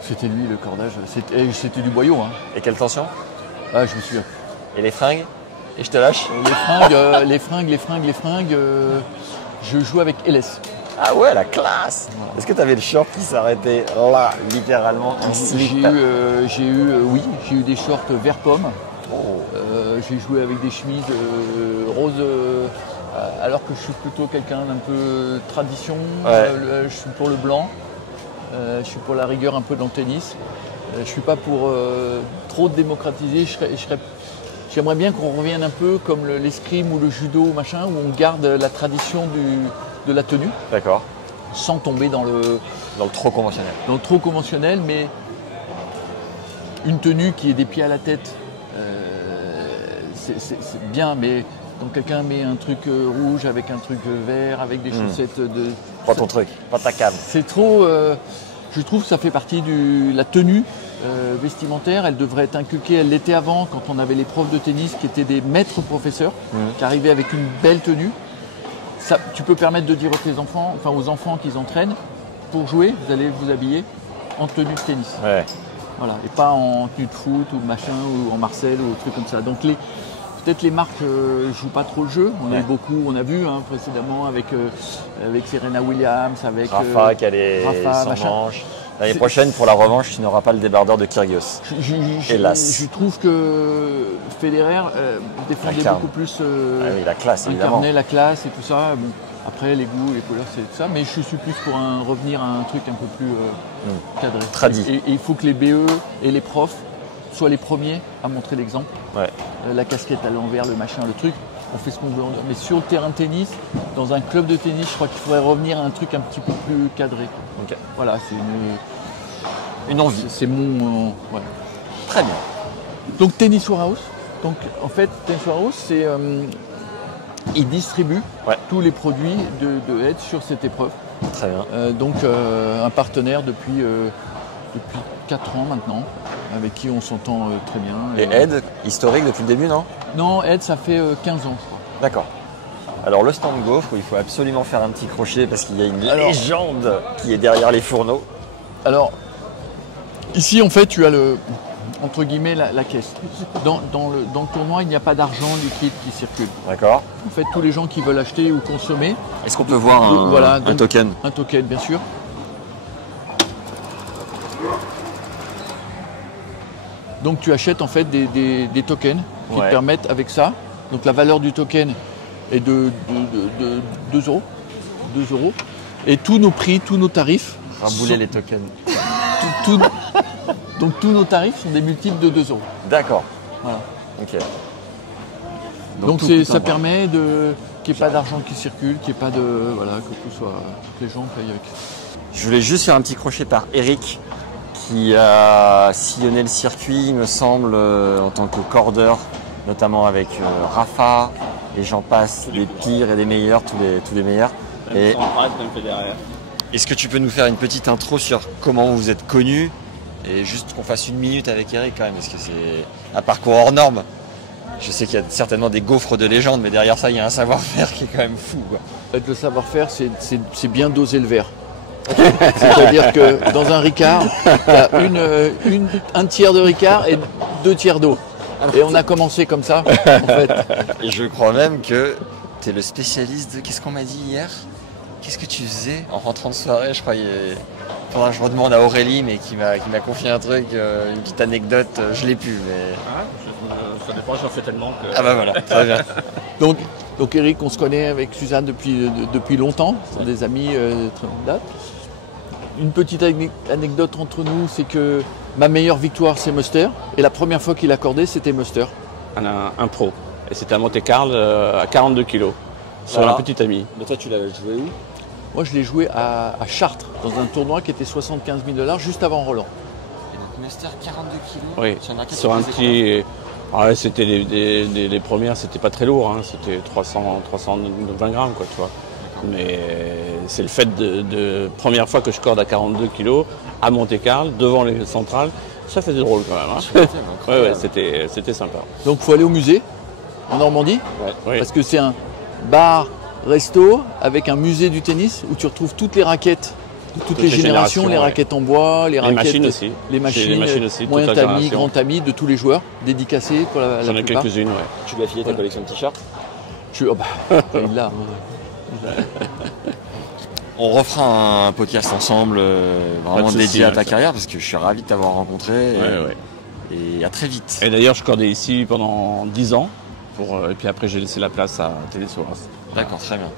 C'était lui le cordage, c'était du boyau. Hein. Et quelle tension? Ah, je me souviens. Et les fringues? Et je te lâche? Les fringues, je jouais avec LS. Ah ouais, la classe! Est-ce que tu avais le short qui s'arrêtait là, littéralement en slip? J'ai eu des shorts vert pomme. Oh. J'ai joué avec des chemises roses, alors que je suis plutôt quelqu'un d'un peu tradition. Ouais. Je suis pour le blanc. Je suis pour la rigueur un peu dans le tennis. Je suis pas pour trop démocratiser. J'aimerais bien qu'on revienne un peu comme l'escrime ou le judo, machin, où on garde la tradition de la tenue, D'accord. sans tomber dans le Dans le trop conventionnel. trop conventionnel, mais une tenue qui est des pieds à la tête, c'est bien, mais quand quelqu'un met un truc rouge avec un truc vert, avec des chaussettes de... Pas ton truc, pas ta cam. C'est trop... je trouve que ça fait partie de la tenue vestimentaire. Elle devrait être inculquée, elle l'était avant, quand on avait les profs de tennis qui étaient des maîtres professeurs, qui arrivaient avec une belle tenue. Ça, tu peux permettre de dire aux enfants qu'ils entraînent, pour jouer, vous allez vous habiller en tenue de tennis. Ouais. Voilà, et pas en tenue de foot ou machin, ou en Marcel ou trucs comme ça. Donc peut-être les marques jouent pas trop le jeu. On a vu précédemment avec Serena Williams, avec Rafa qui a les Rafa, 100 machin. manches. L'année prochaine, pour la revanche, tu n'auras pas le débardeur de Kyrgios. Hélas. Je trouve que Federer défendait Incarne. beaucoup plus. Ah oui, la classe, évidemment. Incarnait la classe et tout ça. Bon, après, les goûts, les couleurs, c'est tout ça. Mais je suis plus pour revenir à un truc un peu plus cadré. Tradi. Et il faut que les BE et les profs soient les premiers à montrer l'exemple. Ouais. La casquette à l'envers, le machin, le truc. On fait ce qu'on veut. Mais sur le terrain de tennis, dans un club de tennis, je crois qu'il faudrait revenir à un truc un petit peu plus cadré. Ok. Voilà, c'est Une envie. c'est mon... voilà. Très bien. Donc Tennis Warehouse. Donc en fait, Tennis Warehouse, c'est... il distribue tous les produits de Ed sur cette épreuve. Très bien. Donc un partenaire depuis 4 ans maintenant, avec qui on s'entend très bien. Et Ed, historique depuis le début, non? Non, Ed, ça fait 15 ans, je crois. D'accord. Alors le stand gaufre, où il faut absolument faire un petit crochet parce qu'il y a une légende qui est derrière les fourneaux. Alors, ici en fait, tu as entre guillemets la caisse. Dans le tournoi, il n'y a pas d'argent liquide qui circule. D'accord. En fait, tous les gens qui veulent acheter ou consommer, Est-ce qu'on peut voir un token? un token bien sûr. Donc tu achètes en fait des tokens qui te permettent avec ça. Donc la valeur du token est de 2 euros. 2 euros. Et tous nos prix, tous nos tarifs. Rabouler les tokens. Donc tous nos tarifs sont des multiples de 2 euros. D'accord. Voilà. Ok. Donc tout coûte ça un bras. permet qu'il n'y ait pas d'argent qui circule, qu'il n'y ait pas de. Voilà, que les gens payent avec. Je voulais juste faire un petit crochet par Eric, qui a sillonné le circuit, il me semble, en tant que cordeur, notamment avec Rafa, et j'en passe, des pires et des meilleurs, tous les meilleurs. Et est-ce que tu peux nous faire une petite intro sur comment vous êtes connus, et juste qu'on fasse 1 minute avec Eric quand même, parce que c'est un parcours hors norme. Je sais qu'il y a certainement des gaufres de légende, mais derrière ça, il y a un savoir-faire qui est quand même fou, quoi. Le savoir-faire, c'est bien doser le verre. C'est-à-dire que dans un Ricard, tu as un tiers de Ricard et 2 tiers d'eau. Et on a commencé comme ça, en fait. Et je crois même que tu es le spécialiste de... Qu'est-ce qu'on m'a dit hier? Qu'est-ce que tu faisais en rentrant de soirée? Je crois faudra que je redemande à Aurélie, mais qui m'a confié un truc, une petite anecdote, je l'ai plus, mais... Ça dépend, j'en fais tellement que... Ah bah voilà, très bien. Donc Eric, on se connaît avec Suzanne depuis longtemps, c'est des amis très longue date. Une petite anecdote entre nous, c'est que ma meilleure victoire, c'est Muster, et la première fois qu'il accordait, c'était Muster. Un pro. Et c'était à Monte-Carlo à 42 kilos, sur Voilà. un petit ami. Mais toi, tu l'as joué où? Moi, je l'ai joué à Chartres, dans un tournoi qui était 75 000 $ juste avant Roland. Et donc Master 42 kilos Oui, sur un racket sur un qui faisait petit... Ah ouais, c'était les premières, c'était pas très lourd, hein. C'était 320 grammes, quoi, tu vois. Mais c'est le fait de première fois que je corde à 42 kilos à Monte-Carlo, devant les centrales, ça faisait drôle quand même. Hein. Ouais, c'était sympa. Donc, il faut aller au musée, en Normandie, Oui. parce que c'est un bar-resto avec un musée du tennis où tu retrouves toutes les raquettes de toutes les générations, les raquettes en bois, les raquettes, machines aussi. les machines aussi, moyen toute la tamis, génération. grand tamis de tous les joueurs, dédicacés pour la J'en ai plupart. quelques-unes, ouais. Tu lui as filé ta collection de t-shirts? Oh bah, il l'a. On refera un podcast ensemble, vraiment Pas de souci, dédié à ouais, ta ça. carrière, parce que je suis ravi de t'avoir rencontré. Ouais. Et à très vite. Et d'ailleurs, je cordais ici pendant 10 ans, et puis après j'ai laissé la place à Tennis Warehouse. D'accord, très bien.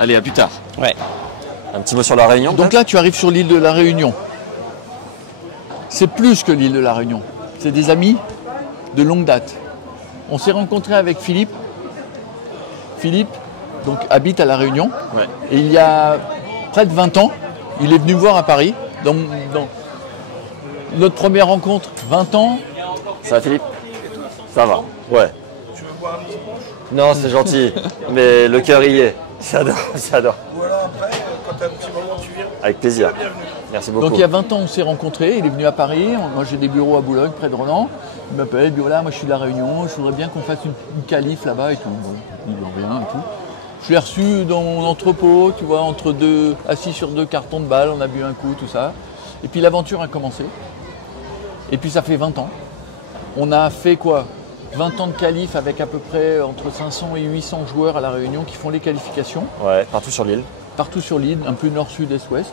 Allez, à plus tard. Ouais. Un petit mot sur la Réunion. Donc là, tu arrives sur l'île de la Réunion. C'est plus que l'île de la Réunion. C'est des amis de longue date. On s'est rencontrés avec Philippe. Philippe donc, habite à la Réunion. Ouais. Et il y a près de 20 ans, il est venu me voir à Paris. Notre première rencontre, 20 ans. Ça va Philippe? Ça va, ouais. Tu veux boire un petit punch? Non, c'est gentil, mais le cœur y est. J'adore, j'adore. Ou alors après, quand t'as un petit moment, tu viens. Avec plaisir. Bienvenue. Merci beaucoup. Donc il y a 20 ans, on s'est rencontrés. Il est venu à Paris. Moi, j'ai des bureaux à Boulogne, près de Ronan. Il m'appelle, il dit voilà, moi je suis de la Réunion. Je voudrais bien qu'on fasse une qualif là-bas et tout. Bon, il revient et tout. Je l'ai reçu dans mon entrepôt, tu vois, assis sur 2 cartons de balles. On a bu un coup, tout ça. Et puis l'aventure a commencé. Et puis ça fait 20 ans. On a fait quoi? 20 ans de qualif avec à peu près entre 500 et 800 joueurs à La Réunion qui font les qualifications. Ouais, partout sur l'île. Partout sur l'île, un peu nord, sud, est, ouest.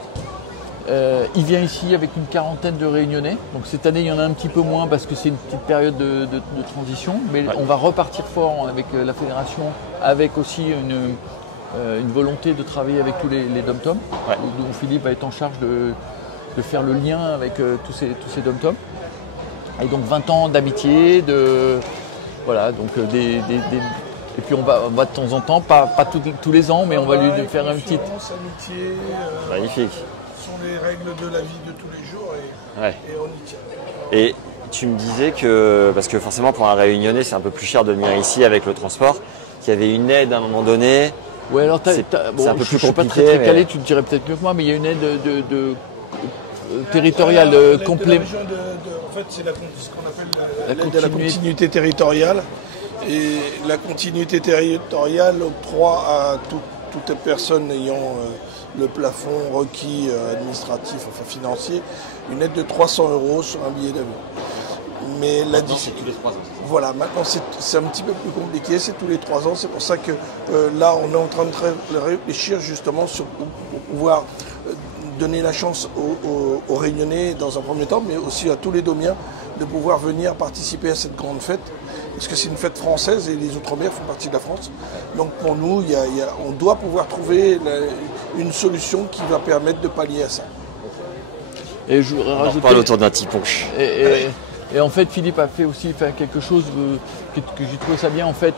Il vient ici avec une quarantaine de Réunionnais. Donc cette année, il y en a un petit peu moins parce que c'est une petite période de transition. Mais Ouais. on va repartir fort avec la fédération, avec aussi une volonté de travailler avec tous les dom-toms. Ouais. Donc Philippe va être en charge de faire le lien avec tous ces dom-toms. Et donc 20 ans d'amitié, voilà, donc et puis on va de temps en temps, pas tous les ans, mais on va lui faire un petit. Confiance, amitié, Magnifique. ce sont les règles de la vie de tous les jours Ouais. et on y tient. Et tu me disais que, parce que forcément pour un Réunionnais c'est un peu plus cher de venir ici avec le transport, qu'il y avait une aide à un moment donné. Ouais, alors C'est un peu je plus suis pas compliqué, très calé, mais- tu le dirais peut-être mieux que moi, mais il y a une aide territoriale L'aide de la complète. région en fait, c'est ce qu'on appelle La l'aide de la continuité. continuité territoriale. Et la continuité territoriale octroie à toute personne ayant le plafond requis administratif, enfin financier, une aide de 300 € sur un billet d'avion. Mais C'est tous les 3 ans. voilà, maintenant c'est un petit peu plus compliqué, c'est tous les 3 ans. C'est pour ça que là, on est en train de réfléchir justement pour pouvoir donner la chance aux Réunionnais dans un premier temps, mais aussi à tous les Domiens de pouvoir venir participer à cette grande fête. Parce que c'est une fête française et les Outre-mer font partie de la France. Donc pour nous, on doit pouvoir trouver une solution qui va permettre de pallier à ça. Et je voudrais On en rajouter. reparle autour d'un petit punch. Et en fait, Philippe a fait aussi quelque chose que j'ai trouvé ça bien. En fait,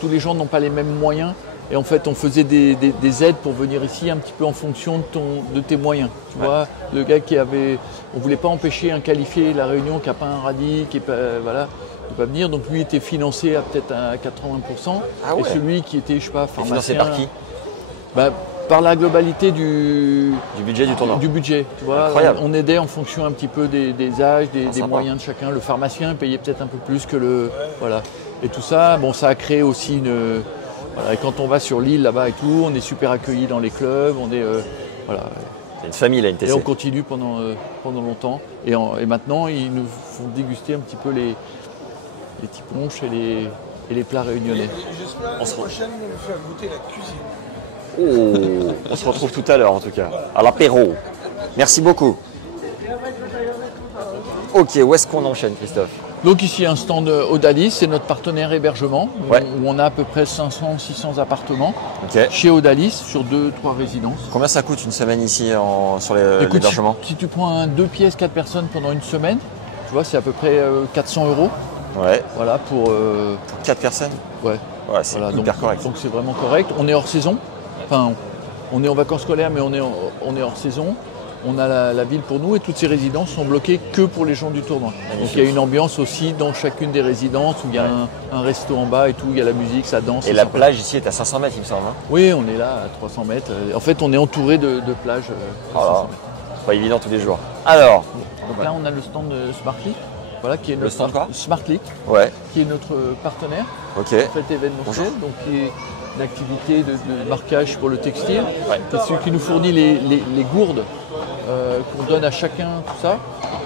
tous les gens n'ont pas les mêmes moyens. Et en fait, on faisait des aides pour venir ici un petit peu en fonction de tes moyens. Tu vois, le gars on voulait pas empêcher un qualifié La Réunion qui n'a pas un radis, qui est pas, voilà, de pas venir. Donc lui était financé peut-être à 80%. Ah ouais. Et celui qui était, je sais pas, Et pharmacien. financé par qui? Par la globalité du budget du tournoi. Du budget, tu vois. Incroyable. On aidait en fonction un petit peu des âges, des sympa. moyens de chacun. Le pharmacien payait peut-être un peu plus que le. Voilà. Et tout ça, bon, ça a créé aussi une. Voilà. Et quand on va sur l'île là-bas et tout, on est super accueillis dans les clubs. On est. Voilà. C'est une famille la Et NTC. on continue pendant longtemps. Et maintenant, ils nous font déguster un petit peu les petits punchs et les plats réunionnais. J'espère l'année prochaine nous faire goûter la cuisine. Oh, on se retrouve tout à l'heure en tout cas, à l'apéro. Merci beaucoup. Ok, où est-ce qu'on enchaîne Christophe? Donc ici un stand Odalis, c'est notre partenaire hébergement, Ouais. où on a à peu près 500-600 appartements Ok. chez Odalis sur 2-3 résidences. Combien ça coûte une semaine ici sur Écoute, l'hébergement? si tu prends un 2 pièces, 4 personnes pendant une semaine, tu vois, c'est à peu près 400 €. Ouais, Voilà, pour 4 personnes. ouais. Ouais, c'est Voilà, hyper correct. donc c'est vraiment correct. On est hors saison, enfin on est en vacances scolaires, mais on est hors saison. On a la ville pour nous et toutes ces résidences sont bloquées que pour les gens du tournoi. Magnifique. Donc il y a une ambiance aussi dans chacune des résidences où il y a un resto en bas et tout, il y a la musique, ça danse. Et c'est la sympa. plage ici est à 500 mètres il me semble. Hein. Oui, on est là à 300 mètres. En fait, on est entouré de plages. À 500 Voilà. mètres. C'est pas évident tous les jours. Alors, Donc là, on a le stand de Smartly, voilà, qui est Le stand quoi Smartly, ouais, qui est notre partenaire ok. en fait événementiel, donc qui est une activité de marquage pour le textile. Ouais. C'est celui qui nous fournit les gourdes qu'on donne à chacun, tout ça,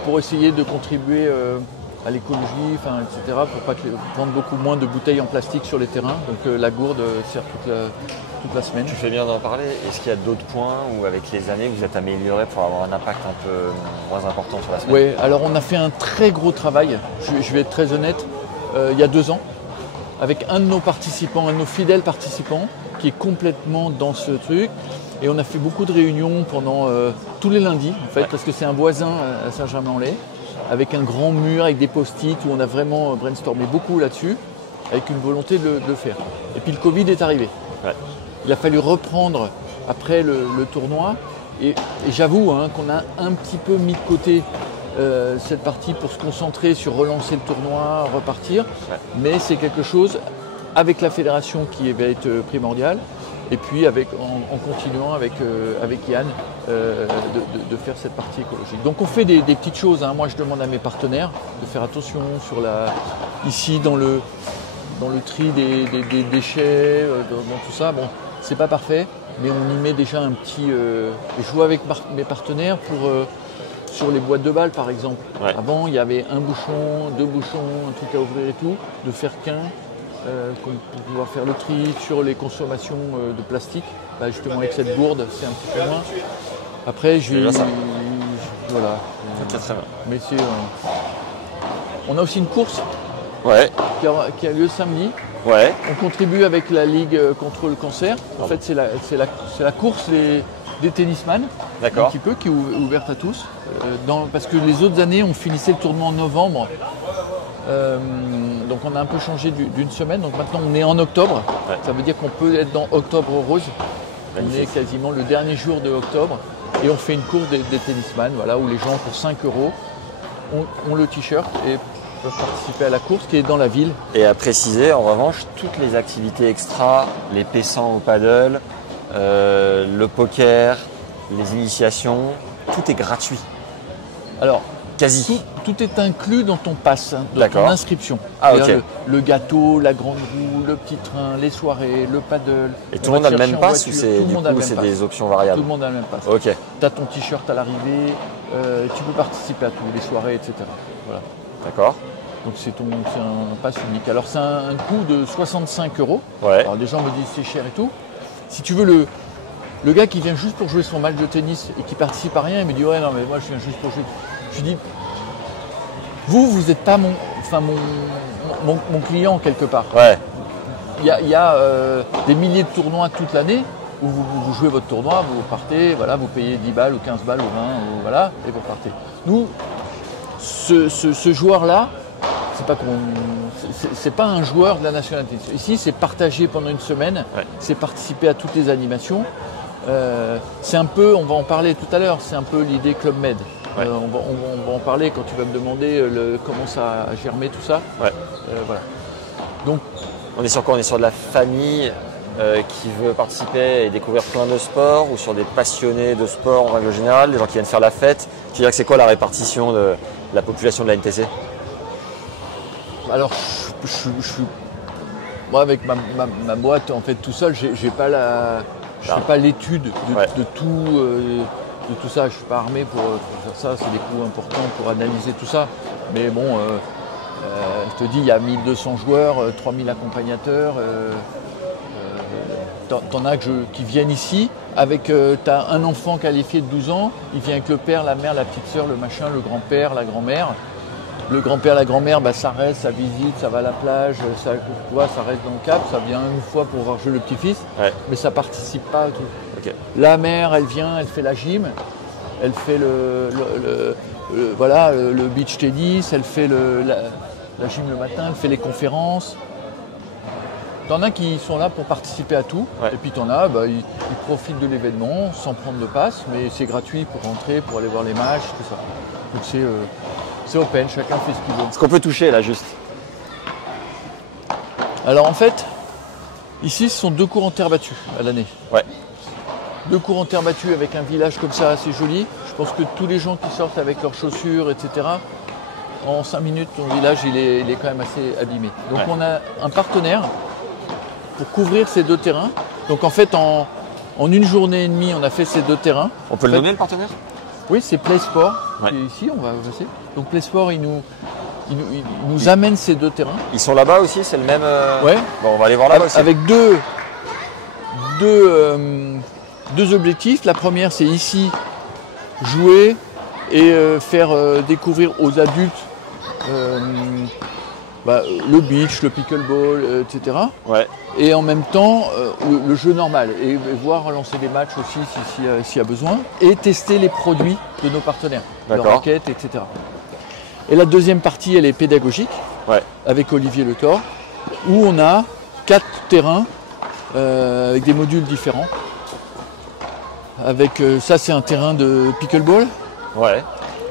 pour essayer de contribuer à l'écologie, enfin, etc., pour pas vendre beaucoup moins de bouteilles en plastique sur les terrains. Donc la gourde sert toute la semaine. Tu fais bien d'en parler. Est-ce qu'il y a d'autres points où avec les années vous êtes amélioré pour avoir un impact un peu moins important sur la semaine? Oui, alors on a fait un très gros travail, je vais être très honnête, il y a 2 ans, avec un de nos participants, un de nos fidèles participants, qui est complètement dans ce truc. Et on a fait beaucoup de réunions pendant tous les lundis, en fait, parce que c'est un voisin à Saint-Germain-en-Laye, avec un grand mur, avec des post-it, où on a vraiment brainstormé beaucoup là-dessus, avec une volonté de le faire. Et puis le Covid est arrivé. Ouais. Il a fallu reprendre après le tournoi. Et j'avoue qu'on a un petit peu mis de côté cette partie pour se concentrer sur relancer le tournoi, repartir. Mais c'est quelque chose avec la fédération qui va être primordial. Et puis en continuant avec Yann de faire cette partie écologique. Donc on fait des petites choses. Hein. Moi je demande à mes partenaires de faire attention sur ici dans le tri des déchets, dans tout ça. Bon, c'est pas parfait, mais on y met déjà un petit. Je joue avec mes partenaires sur les boîtes de balles par exemple. Ouais. Avant il y avait un bouchon, 2 bouchons, un truc à ouvrir et tout, de faire qu'un. Pour pouvoir faire le tri sur les consommations de plastique. Bah, justement avec cette gourde, c'est un petit peu moins. Après, voilà. Très bien. Mais on a aussi une course qui a lieu samedi. Ouais. On contribue avec la Ligue contre le cancer. En fait, c'est la course des tennisman, un petit peu, qui est ouverte à tous. Parce que les autres années, on finissait le tournoi en novembre. Donc on a un peu changé d'une semaine, donc maintenant on est en octobre, ça veut dire qu'on peut être dans Octobre Rose, on est quasiment le dernier jour de octobre et on fait une course des tennisman, voilà, où les gens pour 5 € ont le t-shirt et peuvent participer à la course qui est dans la ville. Et à préciser en revanche, toutes les activités extra, les P100 au paddle, le poker, les initiations, tout est gratuit. Alors, quasi. Tout est inclus dans ton pass, dans ton inscription. Le gâteau, la grande roue, le petit train, les soirées, le paddle. Et tout le monde a le même pass ou c'est des options variables? Tout le monde a le même pass. Ok. Tu as ton t-shirt à l'arrivée, tu peux participer à tout, les soirées, etc. Voilà. D'accord. Donc c'est un pass unique. Alors c'est un coût de 65 €. Ouais. Alors des gens me disent c'est cher et tout. Si tu veux le gars qui vient juste pour jouer son match de tennis et qui participe à rien, il me dit ouais non mais moi je viens juste pour jouer. Je dis vous n'êtes pas mon client quelque part. Ouais. Il y a des milliers de tournois toute l'année où vous jouez votre tournoi, vous partez, voilà, vous payez 10 balles ou 15 balles ou 20, ou, voilà, et vous partez. Nous, ce joueur-là, c'est pas un joueur de la National Tennis. Ici, c'est partager pendant une semaine, c'est participer à toutes les animations. C'est un peu, on va en parler tout à l'heure, c'est un peu l'idée Club Med. On va en parler quand tu vas me demander comment ça a germé tout ça. Ouais. Voilà. Donc, on est sur quoi? On est sur de la famille qui veut participer et découvrir plein de sports, ou sur des passionnés de sport en règle générale, des gens qui viennent faire la fête? Tu dirais que c'est quoi la répartition de la population de la NTC? Alors, moi avec ma boîte en fait tout seul, j'ai pas pas l'étude de tout ça. Je suis pas armé pour faire ça. C'est des coûts importants pour analyser tout ça. Mais bon, je te dis, il y a 1200 joueurs, 3000 accompagnateurs. T'en as qui viennent ici avec. T'as un enfant qualifié de 12 ans. Il vient avec le père, la mère, la petite sœur, le machin, le grand-père, la grand-mère. Le grand-père, la grand-mère, ça reste, ça visite, ça va à la plage, ça reste dans le Cap, ça vient une fois pour voir jouer le petit-fils, mais ça participe pas à tout. Okay. La mère, elle vient, elle fait la gym, elle fait le beach tennis, elle fait la gym le matin, elle fait les conférences. T'en as qui sont là pour participer à tout, et puis t'en as, ils profitent de l'événement sans prendre de passe, mais c'est gratuit pour rentrer, pour aller voir les matchs, tout ça. Donc c'est open, chacun fait ce qu'il veut. Ce qu'on peut toucher là juste. Alors en fait, ici ce sont 2 cours en terre battue à l'année. Ouais. 2 cours en terre battue avec un village comme ça assez joli. Je pense que tous les gens qui sortent avec leurs chaussures, etc., en 5 minutes, ton village il est quand même assez abîmé. Donc on a un partenaire pour couvrir ces 2 terrains. Donc en fait, en une journée et demie, on a fait ces 2 terrains. On peut le nommer le partenaire? Oui, c'est PlaySport qui est ici, on va passer. Donc PlaySport, il nous amène ces 2 terrains. Ils sont là-bas aussi, c'est le même. Ouais. Bon, on va aller voir là-bas aussi. Avec deux objectifs. La première, c'est ici jouer et faire découvrir aux adultes le beach, le pickleball, etc. Ouais. Et en même temps, le jeu normal. Et voir lancer des matchs aussi s'il y a besoin. Et tester les produits de nos partenaires. Leurs raquettes, etc. Et la deuxième partie, elle est pédagogique. Ouais. Avec Olivier Le Thor, où on a 4 terrains avec des modules différents. Avec ça, c'est un terrain de pickleball. Ouais.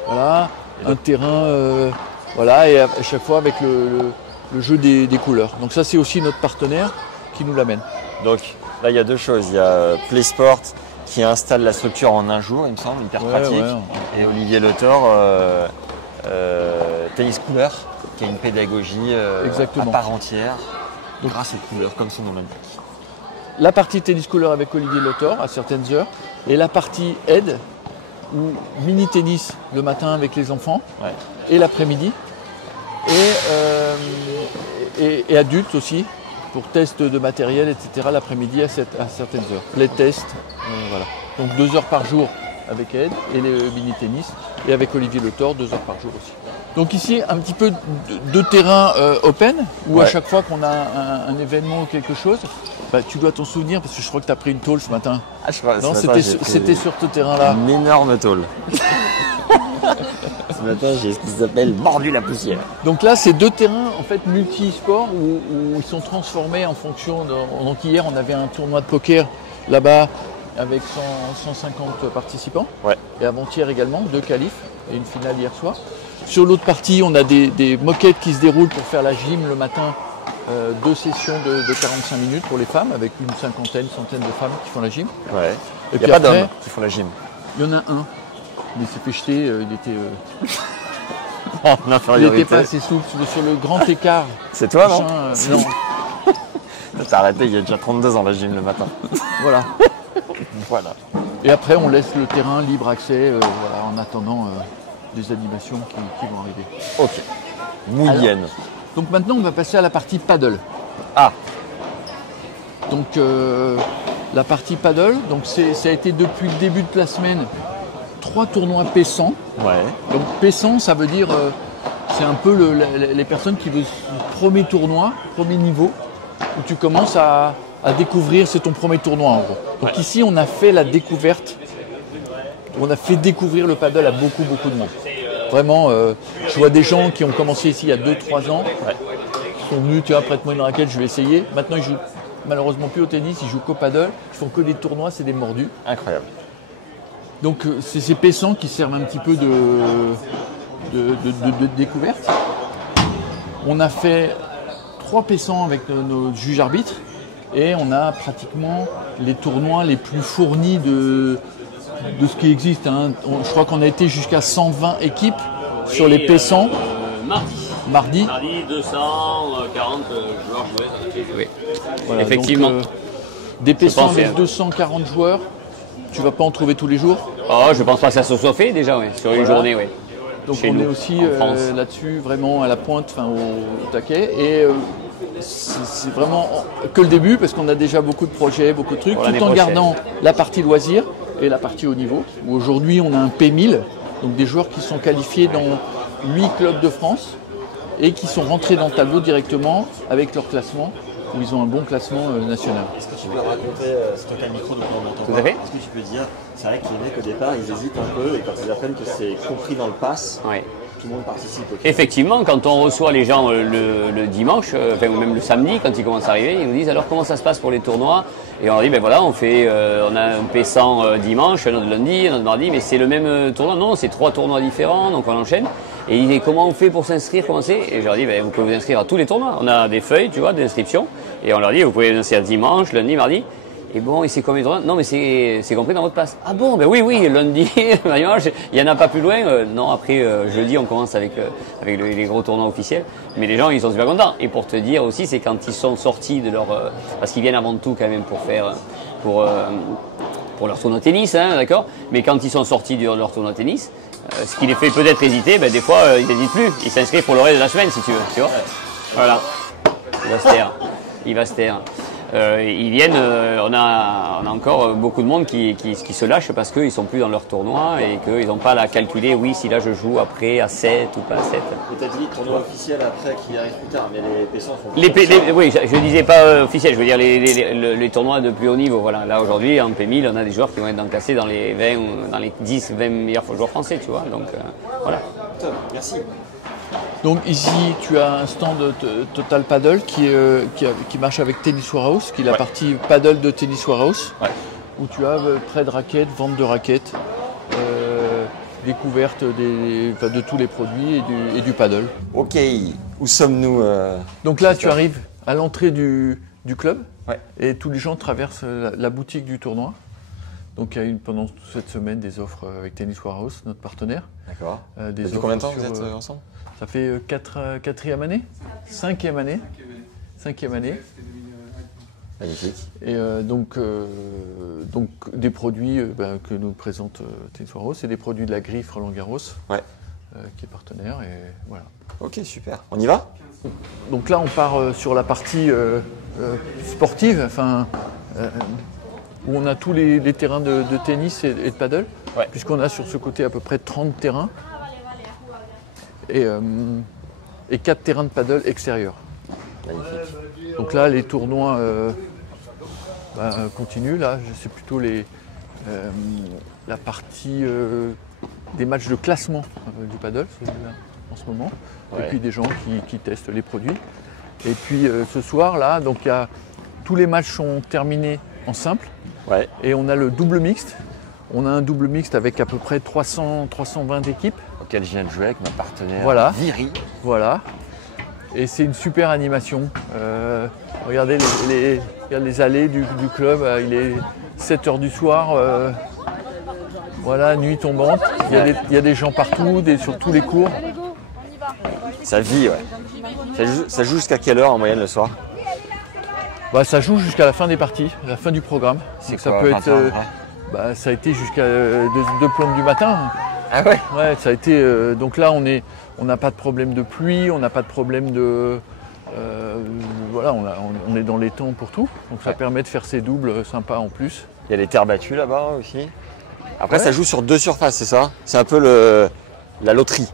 Voilà. un terrain, voilà, et à chaque fois avec le jeu des couleurs. Donc ça, c'est aussi notre partenaire qui nous l'amène. Donc là, il y a deux choses. Il y a PlaySport qui installe la structure en un jour, il me semble, hyper pratique. Et Olivier Le Thor, Tennis Couleur, qui a une pédagogie à part entière, donc, grâce aux couleurs, comme son nom l'indique. La partie tennis couleur avec Olivier Le Thor à certaines heures, et la partie aide ou mini tennis le matin avec les enfants et l'après-midi, et adultes aussi pour test de matériel, etc. l'après-midi à certaines heures. Les tests, voilà. Donc 2 heures par jour avec Ed et les mini tennis, et avec Olivier Le Thor 2 heures par jour aussi. Donc ici, un petit peu de terrain open, où à chaque fois qu'on a un événement ou quelque chose, bah, tu dois t'en souvenir, parce que je crois que tu as pris une tôle ce matin. Ah, je crois, non, c'était sur ce terrain-là. Une énorme tôle. Ce matin, j'ai ce qui s'appelle mordu la poussière. Donc là, c'est 2 terrains en fait multi-sports où ils sont transformés en fonction de... Donc hier, on avait un tournoi de poker là-bas avec 150 participants. Et avant-hier également, 2 qualifs et une finale hier soir. Sur l'autre partie, on a des moquettes qui se déroulent pour faire la gym le matin. 2 sessions de 45 minutes pour les femmes, avec une centaine de femmes qui font la gym. Il n'y a pas d'hommes qui font la gym. Il y en a un, mais il s'est fait jeter, il était... en infériorité. Il n'était pas assez souple sur le grand écart. C'est toi, non? Non. T'as arrêté il y a déjà 32 ans la gym le matin. Voilà. Voilà. Et après, on laisse le terrain libre accès voilà, en attendant des animations qui vont arriver. Ok. Moulienne. Donc maintenant, on va passer à la partie paddle. Ah. Donc la partie paddle, donc ça a été depuis le début de la semaine 3 tournois P100. Donc P100, ça veut dire c'est un peu les personnes qui veulent le premier tournoi, premier niveau, où tu commences à découvrir, c'est ton premier tournoi en gros. Donc ici, on a fait la découverte, on a fait découvrir le paddle à beaucoup de monde. Vraiment, je vois des gens qui ont commencé ici il y a 2-3 ans, qui sont venus, tu vois, prête-moi une raquette, je vais essayer. Maintenant, ils jouent malheureusement plus au tennis, ils jouent qu'au paddle, ils font que des tournois, c'est des mordus. Incroyable. Donc, c'est ces P100 qui servent un petit peu de découverte. On a fait 3 P100 avec nos juges arbitres, et on a pratiquement les tournois les plus fournis de ce qui existe. Hein. Je crois qu'on a été jusqu'à 120 équipes sur les P100. Mardi, 240 joueurs joués. Oui. Voilà, effectivement. Donc, des P100 avec 240 joueurs, tu vas pas en trouver tous les jours? Oh, je pense pas que ça se soit fait déjà, sur une journée. Oui. Donc on est aussi là-dessus vraiment à la pointe, au taquet. Et c'est vraiment que le début, parce qu'on a déjà beaucoup de projets, beaucoup de trucs, tout en gardant la partie loisir et la partie haut niveau. Où aujourd'hui, on a un P1000, donc des joueurs qui sont qualifiés dans 8 clubs de France et qui sont rentrés dans le tableau directement avec leur classement, où ils ont un bon classement national. Est-ce que tu peux raconter, c'est toi qui as le micro, donc on n'entend pas. Est-ce que tu peux dire, c'est vrai que les mecs au départ, ils hésitent un peu, et quand ils apprennent que c'est compris dans le pass, tout le monde participe. Effectivement, quand on reçoit les gens le dimanche, ou même le samedi, quand ils commencent à arriver, ils nous disent alors comment ça se passe pour les tournois? Et on leur dit ben voilà, on a un P100 dimanche, un autre lundi, un autre mardi, mais c'est le même tournoi. Non, c'est 3 tournois différents, donc on enchaîne. Et il dit comment on fait pour s'inscrire, comment c'est? Et je leur dis ben vous pouvez vous inscrire à tous les tournois. On a des feuilles, tu vois, d'inscription. Et on leur dit vous pouvez vous inscrire dimanche, lundi, mardi. Et bon, et c'est combien de tournois? Non, mais c'est compris dans votre passe. Ah bon, ben oui, lundi, dimanche, il y en a pas plus loin. Non, après jeudi, on commence avec les gros tournois officiels. Mais les gens, ils sont super contents. Et pour te dire aussi, c'est quand ils sont sortis de leur, parce qu'ils viennent avant tout quand même pour leur tournoi de tennis, hein, d'accord. Mais quand ils sont sortis de leur tournoi de tennis, ce qui les fait peut-être hésiter, ben des fois, ils n'hésitent plus. Ils s'inscrivent pour le reste de la semaine, si tu veux. Tu vois. Voilà. Il va se taire. Ils viennent, on a encore beaucoup de monde qui se lâche parce qu'ils sont plus dans leur tournoi et qu'ils n'ont pas à calculer, oui, si là je joue après à 7 ou pas à 7. Peut-être dit tournoi officiel après qui arrive plus tard, mais les P100 font oui, je disais pas officiel, je veux dire les tournois de plus haut niveau. Voilà. Là aujourd'hui, en P1000, on a des joueurs qui vont être classés dans les 20 ou dans les 10, 20 meilleurs joueurs français, tu vois. Donc voilà. Top, merci. Donc ici, tu as un stand Total Paddle qui marche avec Tennis Warehouse, qui est la partie paddle de Tennis Warehouse, où tu as prêt de raquettes, vente de raquettes, découverte de tous les produits et du paddle. Ok, où sommes-nous Donc là, tu arrives à l'entrée du club Ouais. et tous les gens traversent la boutique du tournoi. Donc il y a eu pendant toute cette semaine des offres avec Tennis Warehouse, notre partenaire. D'accord. Depuis combien de temps vous êtes ensemble? Ça fait quatrième année, cinquième année. Magnifique. Et donc des produits que nous présente Tennis Warehouse, c'est des produits de la griffe Roland Garros, Ouais. qui est partenaire. Et voilà. Ok, super. On y va? Donc là, on part sur la partie sportive, enfin, où on a tous les terrains de tennis et de paddle, Ouais. puisqu'on a sur ce côté à peu près 30 terrains et 4 terrains de paddle extérieurs. Magnifique. Donc là, les tournois continuent. Là, c'est plutôt la partie des matchs de classement du paddle en ce moment. Ouais. Et puis des gens qui testent les produits. Et puis ce soir, là, donc tous les matchs sont terminés en simple. Ouais. Et on a le double mixte. On a un double mixte avec à peu près 320 équipes. Auquel je viens de jouer avec ma partenaire Voilà. Viri. Voilà. Et c'est une super animation. Regardez les allées du club. Il est 7h du soir. Voilà, nuit tombante. Il y a des gens partout, sur tous les cours. Ça vit, ouais. Ça joue jusqu'à quelle heure en moyenne le soir? Ça joue jusqu'à la fin des parties, la fin du programme. Donc ça peut être. Ça a été jusqu'à 2 plombes du matin. Ah ouais? Ouais, ça a été. Donc là, on n'a pas de problème de pluie, on n'a pas de problème de. Voilà, on est dans les temps pour tout. Donc ça permet de faire ces doubles sympas en plus. Il y a les terres battues là-bas aussi. Après, Ouais. ça joue sur 2 surfaces, c'est ça? C'est un peu la loterie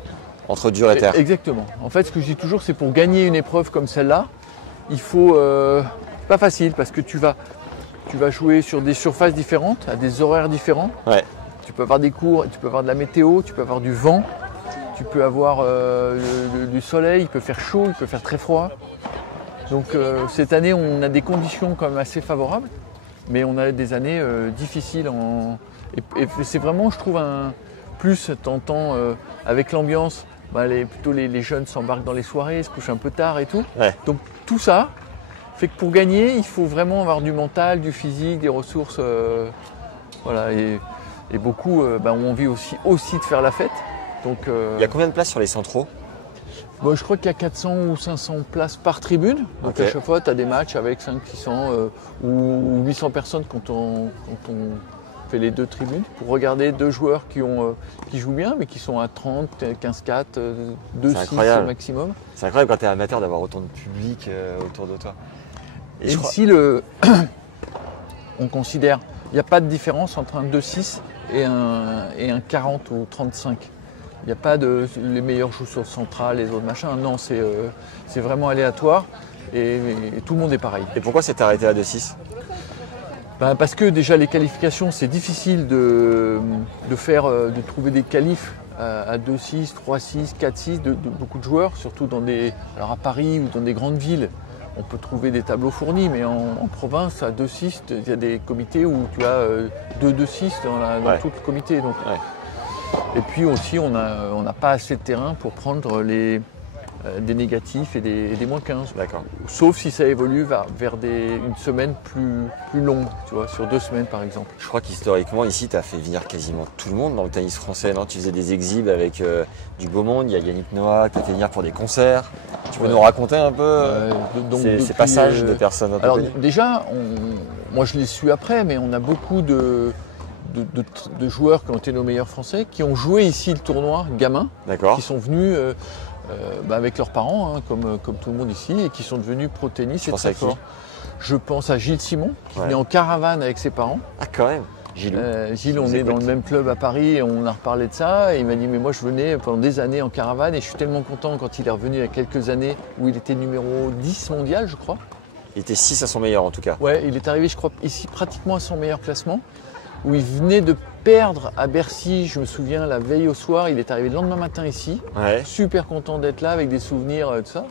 entre dur et terre. Exactement. En fait, ce que je dis toujours, c'est pour gagner une épreuve comme celle-là, il faut. C'est pas facile parce que tu vas jouer sur des surfaces différentes, à des horaires différents. Ouais. Tu peux avoir des cours, tu peux avoir de la météo, tu peux avoir du vent, tu peux avoir du soleil, il peut faire chaud, il peut faire très froid. Donc cette année, on a des conditions quand même assez favorables, mais on a des années difficiles. Et c'est vraiment, je trouve, un plus tentant avec l'ambiance. Plutôt les jeunes s'embarquent dans les soirées, se couchent un peu tard et tout. Ouais. Donc tout ça fait que pour gagner, il faut vraiment avoir du mental, du physique, des ressources. Voilà. Et beaucoup ont envie aussi de faire la fête. Donc, Il y a combien de places sur les centraux? je crois qu'il y a 400 ou 500 places par tribune. Donc Ok. à chaque fois, tu as des matchs avec 500, 600 ou 800 personnes quand on fait les 2 tribunes pour regarder 2 joueurs qui jouent bien, mais qui sont à 30, 15-4, 2-6 incroyable. maximum. C'est incroyable quand tu es amateur d'avoir autant de public autour de toi. Et je crois- ici, on considère, il n'y a pas de différence entre un 2-6 et un 40 ou 35. Il n'y a pas les meilleurs jouent sur le central, les autres machins. Non, c'est vraiment aléatoire et tout le monde est pareil. Et pourquoi c'est arrêté à 2-6? Parce que déjà les qualifications, c'est difficile de trouver des qualifs à 2-6, 3-6, 4-6 de beaucoup de joueurs, surtout alors à Paris ou dans des grandes villes. On peut trouver des tableaux fournis, mais en province, à 2-6, il y a des comités où tu as 2-2-6 dans Ouais. tout le comité. Donc. Ouais. Et puis aussi, on n'a pas assez de terrain pour prendre des négatifs et des moins 15. D'accord. Sauf si ça évolue vers une semaine plus longue, tu vois, sur 2 semaines par exemple. Je crois qu'historiquement, ici, tu as fait venir quasiment tout le monde dans le tennis français. Non, tu faisais des exhibes avec du beau monde. Il y a Yannick Noah, tu as fait venir pour des concerts. Tu peux Ouais. nous raconter un peu Donc ces depuis, passages de personnes un peu Alors connues? déjà, moi je l'ai su après, mais on a beaucoup de joueurs qui ont été nos meilleurs français, qui ont joué ici le tournoi gamins, D'accord. qui sont venus avec leurs parents, hein, comme tout le monde ici, et qui sont devenus pro tennis. Tu C'est penses très à qui? fort. Je pense à Gilles Simon, qui Ouais. venait en caravane avec ses parents. Ah, quand même. Gilles. Gilles, Je on vous est dans écoute. le même club à Paris et on a reparlé de ça. Et il m'a dit, mais moi je venais pendant des années en caravane et je suis tellement content quand il est revenu il y a quelques années où il était numéro 10 mondial, je crois. Il était 6 à son meilleur en tout cas. Ouais, il est arrivé, je crois, ici pratiquement à son meilleur classement, où il venait de perdre à Bercy, je me souviens, la veille au soir. Il est arrivé le lendemain matin ici, Ouais. super content d'être là avec des souvenirs, tout ça.